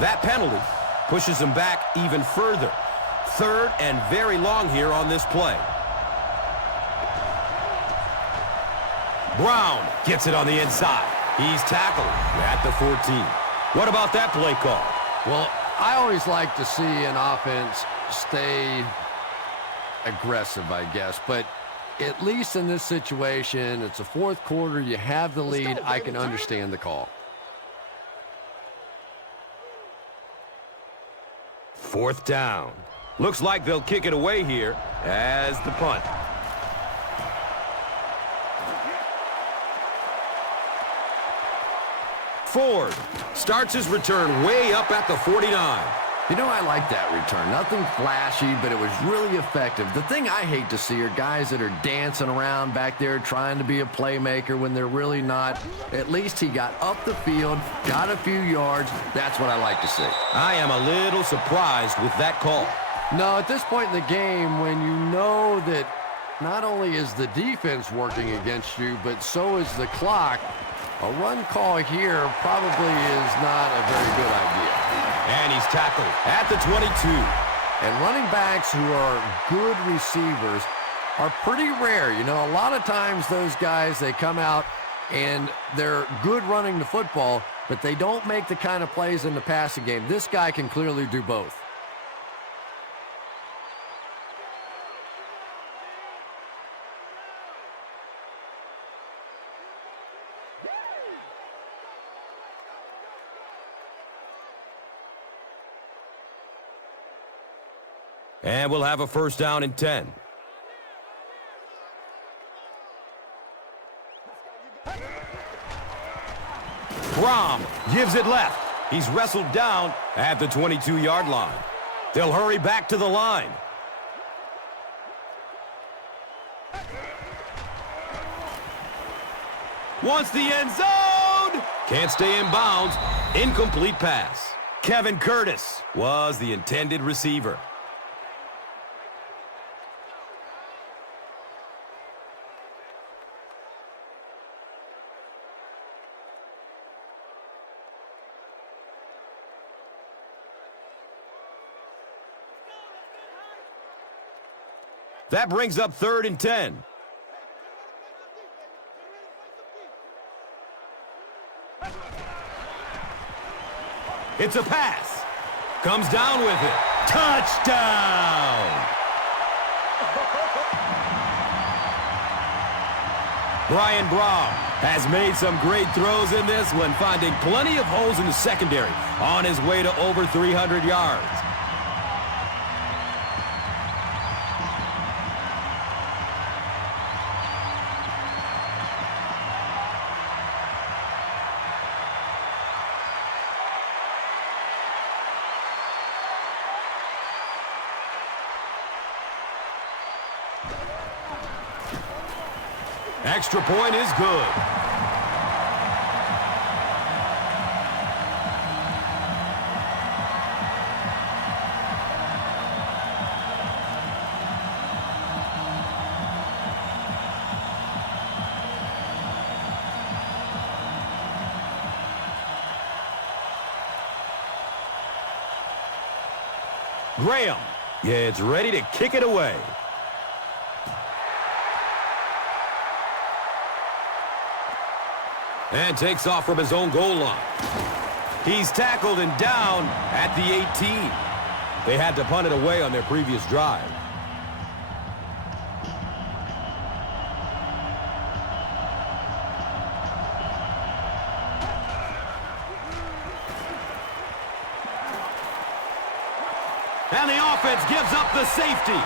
That penalty pushes him back even further. 3rd and very long here on this play. Brown gets it on the inside. He's tackled at the 14. What about that play call? Well, I always like to see an offense stay aggressive, I guess. But at least in this situation, it's a 4th quarter. You have the lead. I can understand the call. 4th down. Looks like they'll kick it away here as the punt. Ford starts his return way up at the 49. You know, I like that return. Nothing flashy, but it was really effective. The thing I hate to see are guys that are dancing around back there trying to be a playmaker when they're really not. At least he got up the field, got a few yards. That's what I like to see. I am a little surprised with that call. No, at this point in the game, when you know that not only is the defense working against you, but so is the clock, a run call here probably is not a very good idea. And he's tackled at the 22. And running backs who are good receivers are pretty rare. You know, a lot of times those guys, they come out and they're good running the football, but they don't make the kind of plays in the passing game. This guy can clearly do both. And we'll have a 1st down and 10. Brom gives it left. He's wrestled down at the 22-yard line. They'll hurry back to the line. Wants the end zone. Can't stay in bounds. Incomplete pass. Kevin Curtis was the intended receiver. That brings up 3rd and 10. It's a pass. Comes down with it. Touchdown! Brian Brown has made some great throws in this one, finding plenty of holes in the secondary on his way to over 300 yards. Extra point is good. Graham gets ready to kick it away. And takes off from his own goal line. He's tackled and down at the 18. They had to punt it away on their previous drive. And the offense gives up the safety.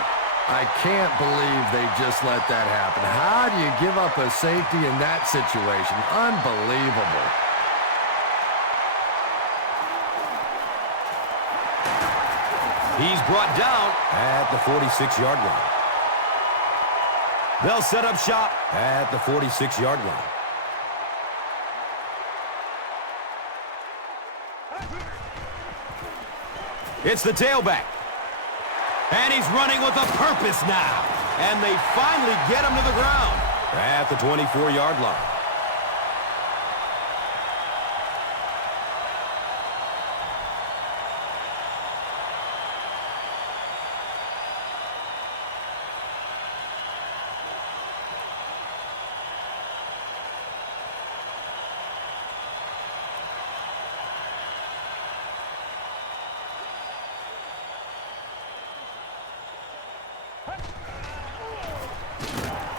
I can't believe they just let that happen. How do you give up a safety in that situation? Unbelievable. He's brought down at the 46-yard line. They'll set up shop at the 46-yard line. It's the tailback. And he's running with a purpose now. And they finally get him to the ground at the 24-yard line.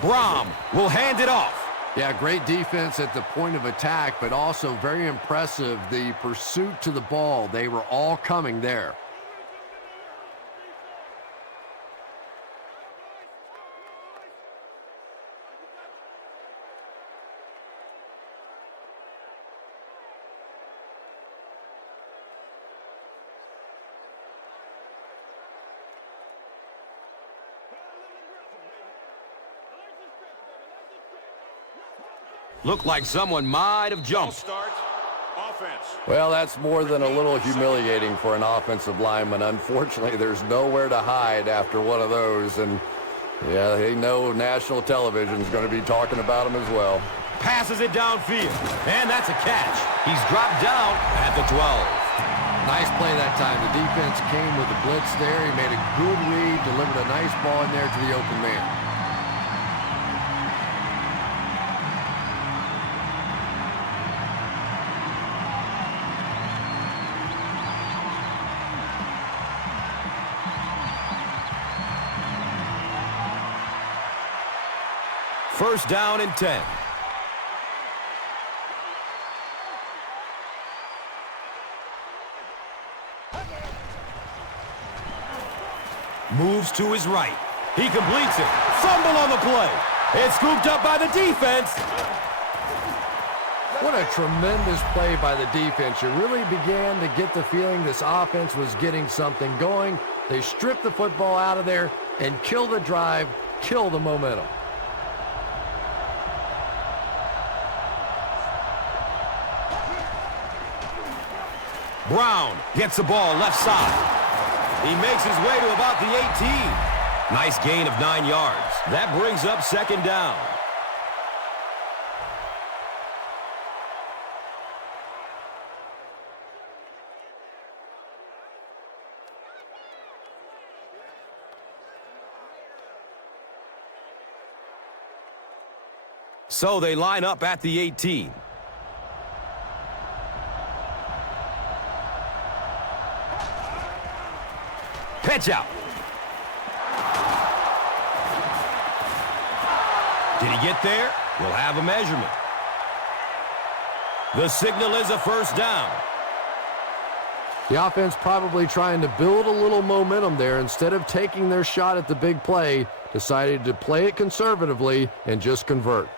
Brom will hand it off. Yeah, great defense at the point of attack, but also very impressive, the pursuit to the ball. They were all coming there. Looked like someone might have jumped. Start. Offense. Well, that's more than a little humiliating for an offensive lineman. Unfortunately, there's nowhere to hide after one of those. And, yeah, they know national television's going to be talking about him as well. Passes it downfield. And that's a catch. He's dropped down at the 12. Nice play that time. The defense came with the blitz there. He made a good read, delivered a nice ball in there to the open man. First down and 10. Moves to his right. He completes it. Fumble on the play. It's scooped up by the defense. What a tremendous play by the defense. You really began to get the feeling this offense was getting something going. They stripped the football out of there and kill the drive, kill the momentum. Brown gets the ball left side. He makes his way to about the 18. Nice gain of 9 yards. That brings up second down. So they line up at the 18. Pitch out. Did he get there? We'll have a measurement. The signal is a first down. The offense probably trying to build a little momentum there. Instead of taking their shot at the big play, decided to play it conservatively and just convert.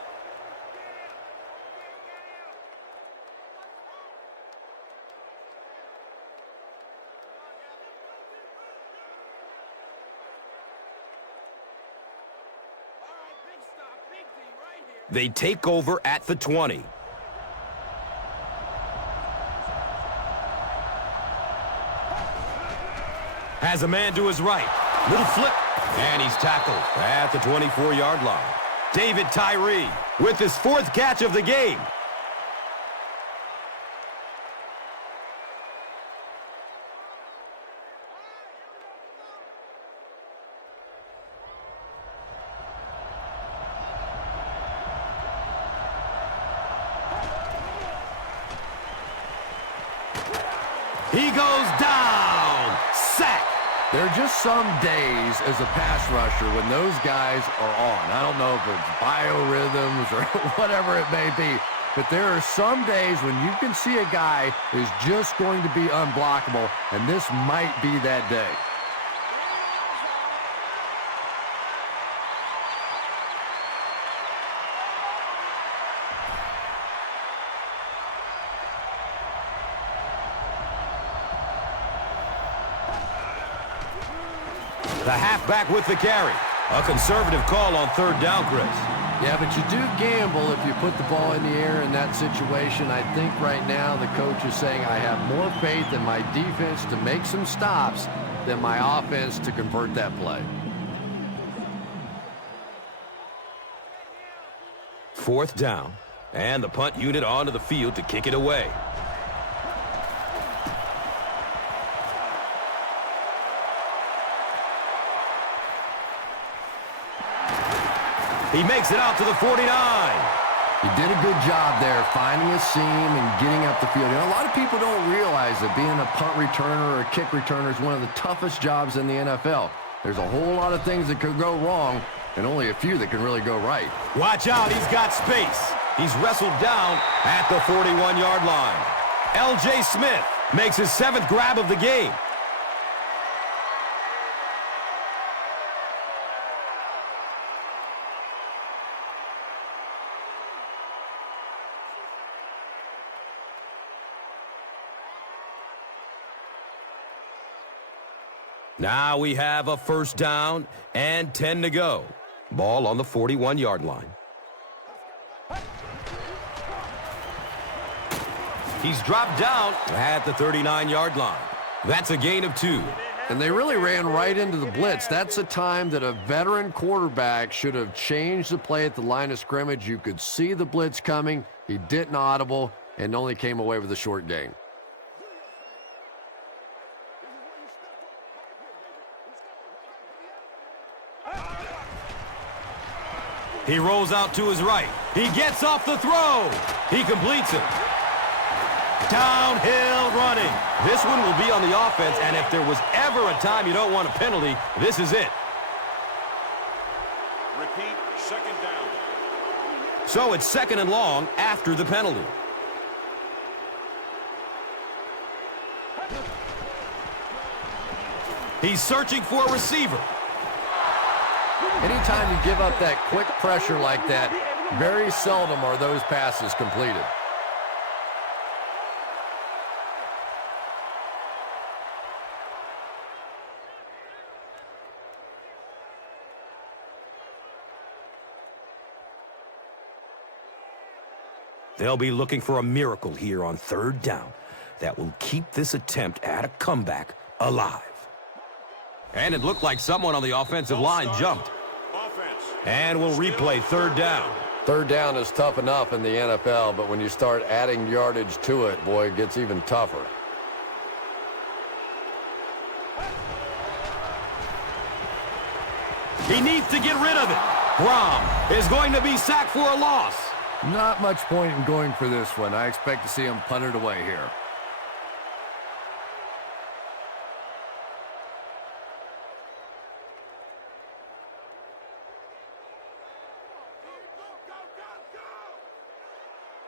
They take over at the 20. Has a man to his right. Little flip. And he's tackled at the 24-yard line. David Tyree with his 4th catch of the game. goes down. Sack. There are just some days as a pass rusher when those guys are on. I don't know if it's biorhythms or whatever it may be, but there are some days when you can see a guy is just going to be unblockable, and this might be that day. The halfback with the carry. A conservative call on third down, Chris. Yeah, but you do gamble if you put the ball in the air in that situation. I think right now the coach is saying I have more faith in my defense to make some stops than my offense to convert that play. Fourth down, and the punt unit onto the field to kick it away. He makes it out to the 49. He did a good job there finding a seam and getting up the field. You know, a lot of people don't realize that being a punt returner or a kick returner is one of the toughest jobs in the NFL. There's a whole lot of things that could go wrong and only a few that can really go right. Watch out, he's got space. He's wrestled down at the 41-yard line. L.J. Smith makes his 7th grab of the game. Now we have a first down and 10 to go. Ball on the 41-yard line. He's dropped down at the 39-yard line. That's a gain of 2. And they really ran right into the blitz. That's a time that a veteran quarterback should have changed the play at the line of scrimmage. You could see the blitz coming. He didn't audible and only came away with a short gain. He rolls out to his right. He gets off the throw. He completes it. Downhill running. This one will be on the offense, and if there was ever a time you don't want a penalty, this is it. Repeat, second down. So it's 2nd and long after the penalty. He's searching for a receiver. Anytime you give up that quick pressure like that, very seldom are those passes completed. They'll be looking for a miracle here on 3rd down that will keep this attempt at a comeback alive. And it looked like someone on the offensive line jumped. And we'll replay 3rd down. 3rd down is tough enough in the NFL, but when you start adding yardage to it, boy, it gets even tougher. He needs to get rid of it. Grom is going to be sacked for a loss. Not much point in going for this one. I expect to see him punt it away here.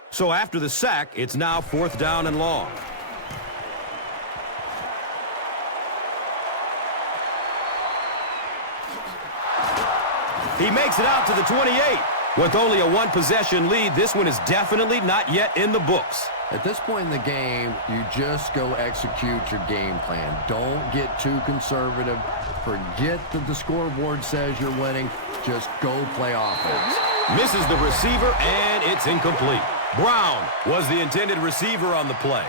So after the sack, it's now 4th down and long. He makes it out to the 28. With only a 1-possession lead, this one is definitely not yet in the books. At this point in the game, you just go execute your game plan. Don't get too conservative. Forget that the scoreboard says you're winning. Just go play offense. Misses the receiver, and it's incomplete. Brown was the intended receiver on the play.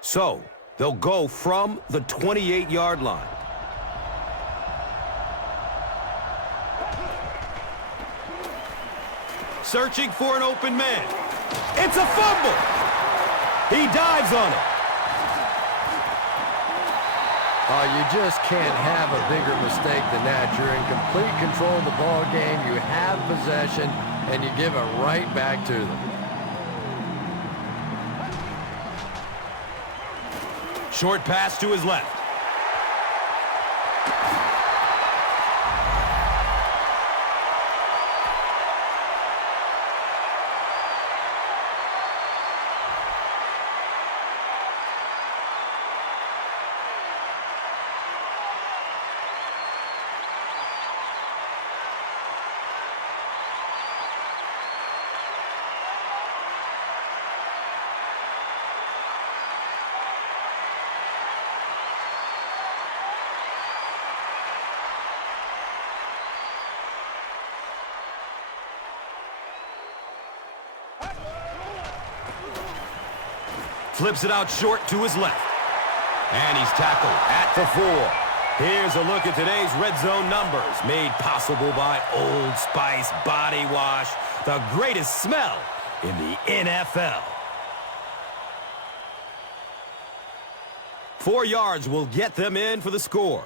So, they'll go from the 28-yard line. Searching for an open man. It's a fumble. He dives on it. Oh, you just can't have a bigger mistake than that. You're in complete control of the ball game. You have possession, and you give it right back to them. Short pass to his left. Flips it out short to his left. And he's tackled at the 4. Here's a look at today's red zone numbers, made possible by Old Spice Body Wash, the greatest smell in the NFL. 4 yards will get them in for the score.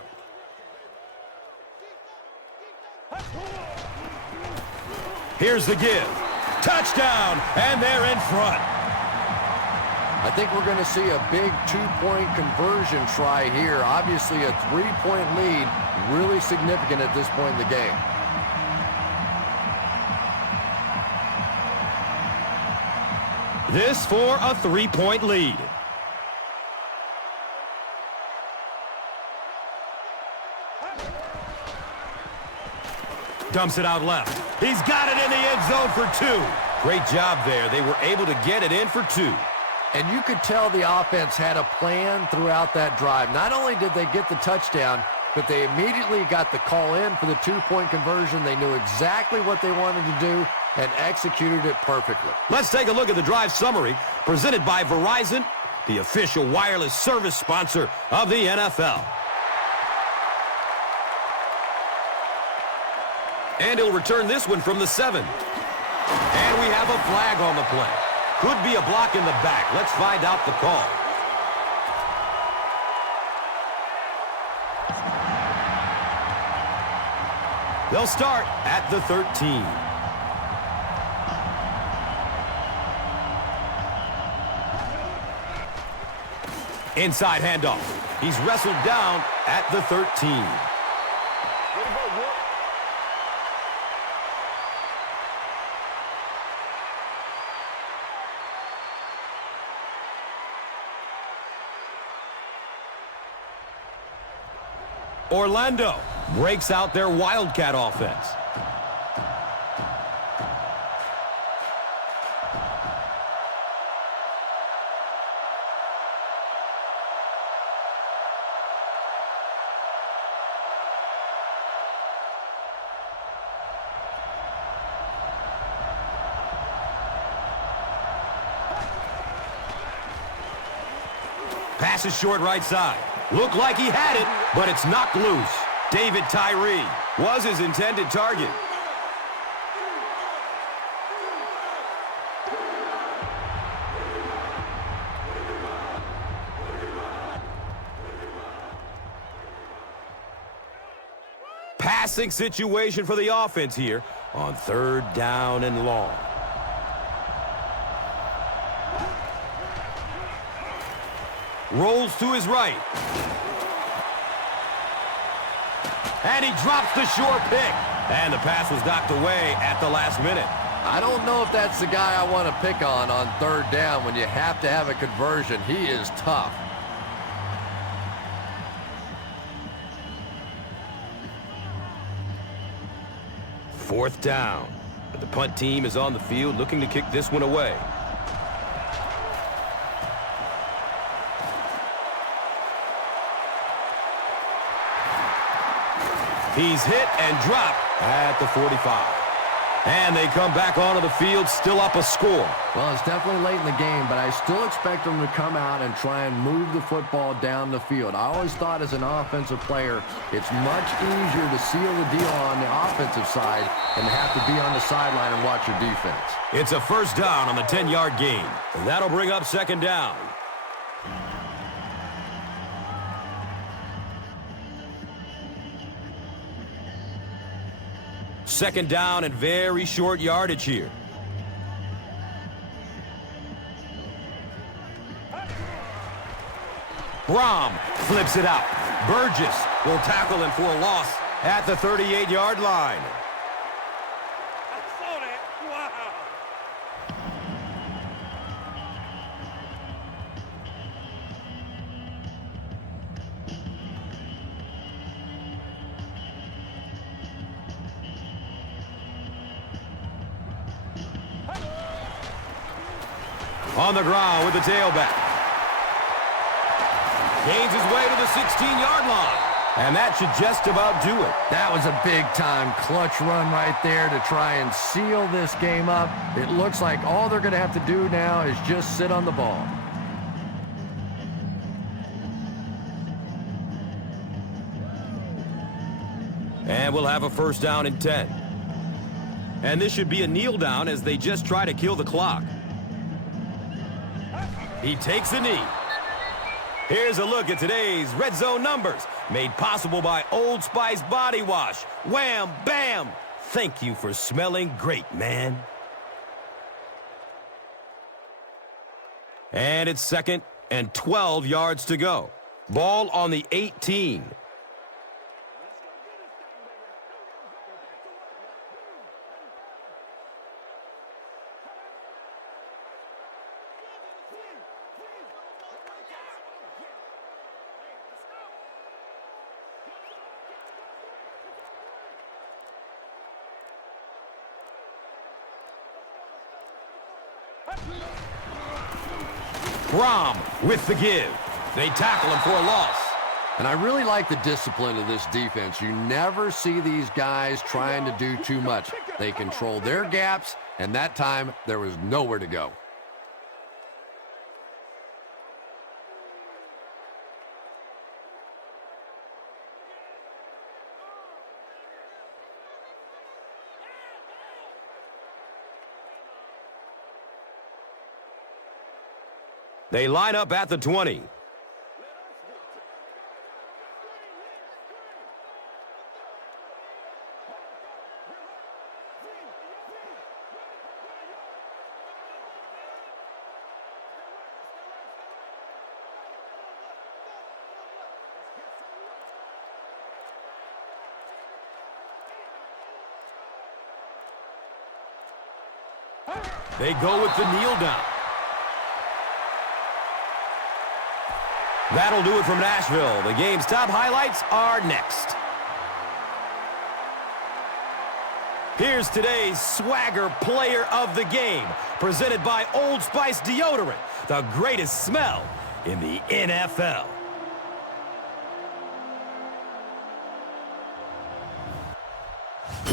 Here's the give. Touchdown, and they're in front. I think we're going to see a big 2-point conversion try here. Obviously, a 3-point lead, really significant at this point in the game. This for a 3-point lead. Dumps it out left. He's got it in the end zone for 2. Great job there. They were able to get it in for 2. And you could tell the offense had a plan throughout that drive. Not only did they get the touchdown, but they immediately got the call in for the 2-point conversion. They knew exactly what they wanted to do and executed it perfectly. Let's take a look at the drive summary presented by Verizon, the official wireless service sponsor of the NFL. And he'll return this one from the 7. And we have a flag on the play. Could be a block in the back. Let's find out the call. They'll start at the 13. Inside handoff. He's wrestled down at the 13. Orlando breaks out their Wildcat offense. Pass is short right side. Looked like he had it, but it's knocked loose. David Tyree was his intended target. Passing situation for the offense here on 3rd down and long. Rolls to his right. And he drops the short pick. And the pass was knocked away at the last minute. I don't know if that's the guy I want to pick on 3rd down when you have to have a conversion. He is tough. Fourth down. But the punt team is on the field looking to kick this one away. He's hit and dropped at the 45. And they come back onto the field, still up a score. Well, it's definitely late in the game, but I still expect them to come out and try and move the football down the field. I always thought as an offensive player, it's much easier to seal the deal on the offensive side than to have to be on the sideline and watch your defense. It's a first down on the 10-yard gain. And that'll bring up 2nd down. Second down and very short yardage here. Brom flips it out. Burgess will tackle him for a loss at the 38-yard line. I saw that. Wow. On the ground with the tailback. Gains his way to the 16-yard line. And that should just about do it. That was a big-time clutch run right there to try and seal this game up. It looks like all they're going to have to do now is just sit on the ball. And we'll have a first down and 10. And this should be a kneel down as they just try to kill the clock. He takes a knee. Here's a look at today's Red Zone numbers, made possible by Old Spice Body Wash. Wham, bam! Thank you for smelling great, man. And it's 2nd and 12 yards to go. Ball on the 18. Brom with the give. They tackle him for a loss. And I really like the discipline of this defense. You never see these guys trying to do too much. They control their gaps, and that time there was nowhere to go. They line up at the 20. They go with the kneel down. That'll do it from Nashville. The game's top highlights are next. Here's today's Swagger Player of the Game, presented by Old Spice Deodorant, the greatest smell in the NFL.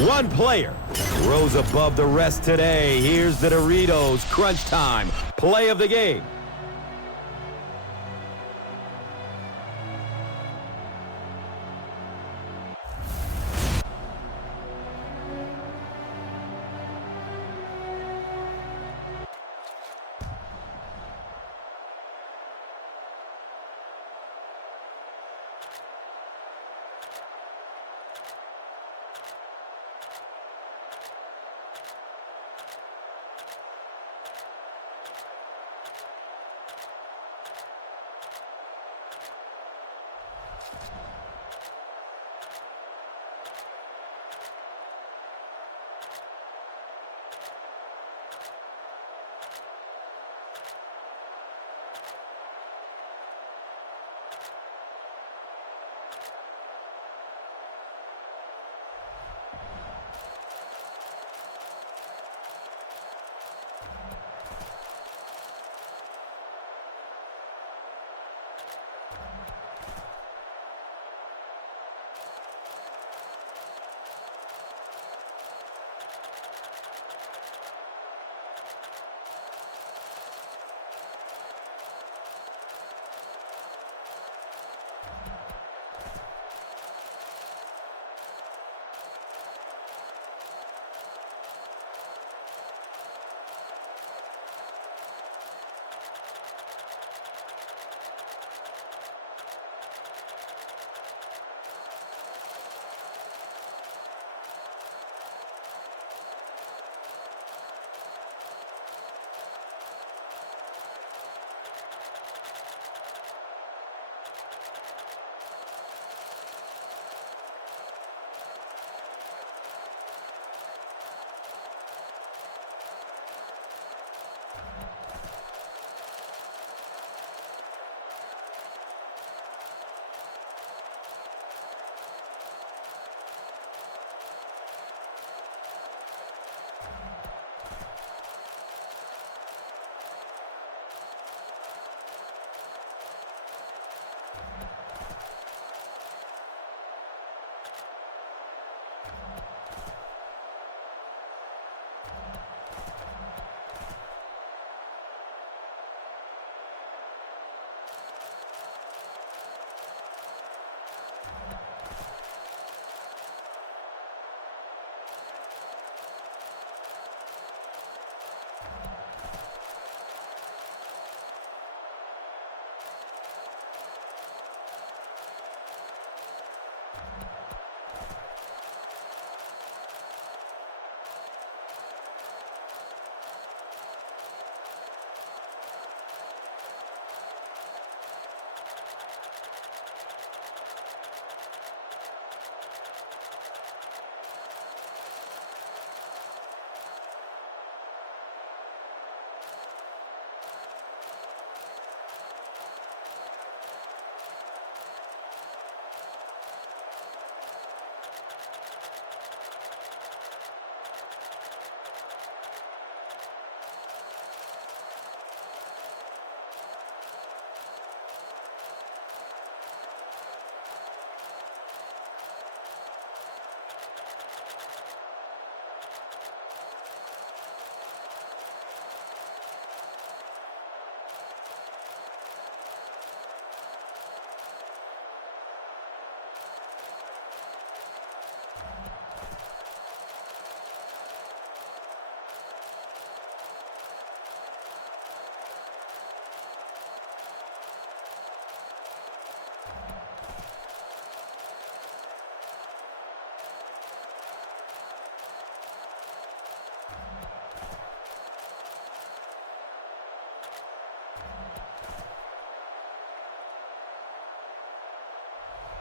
One player rose above the rest today. Here's the Doritos Crunch Time Play of the Game.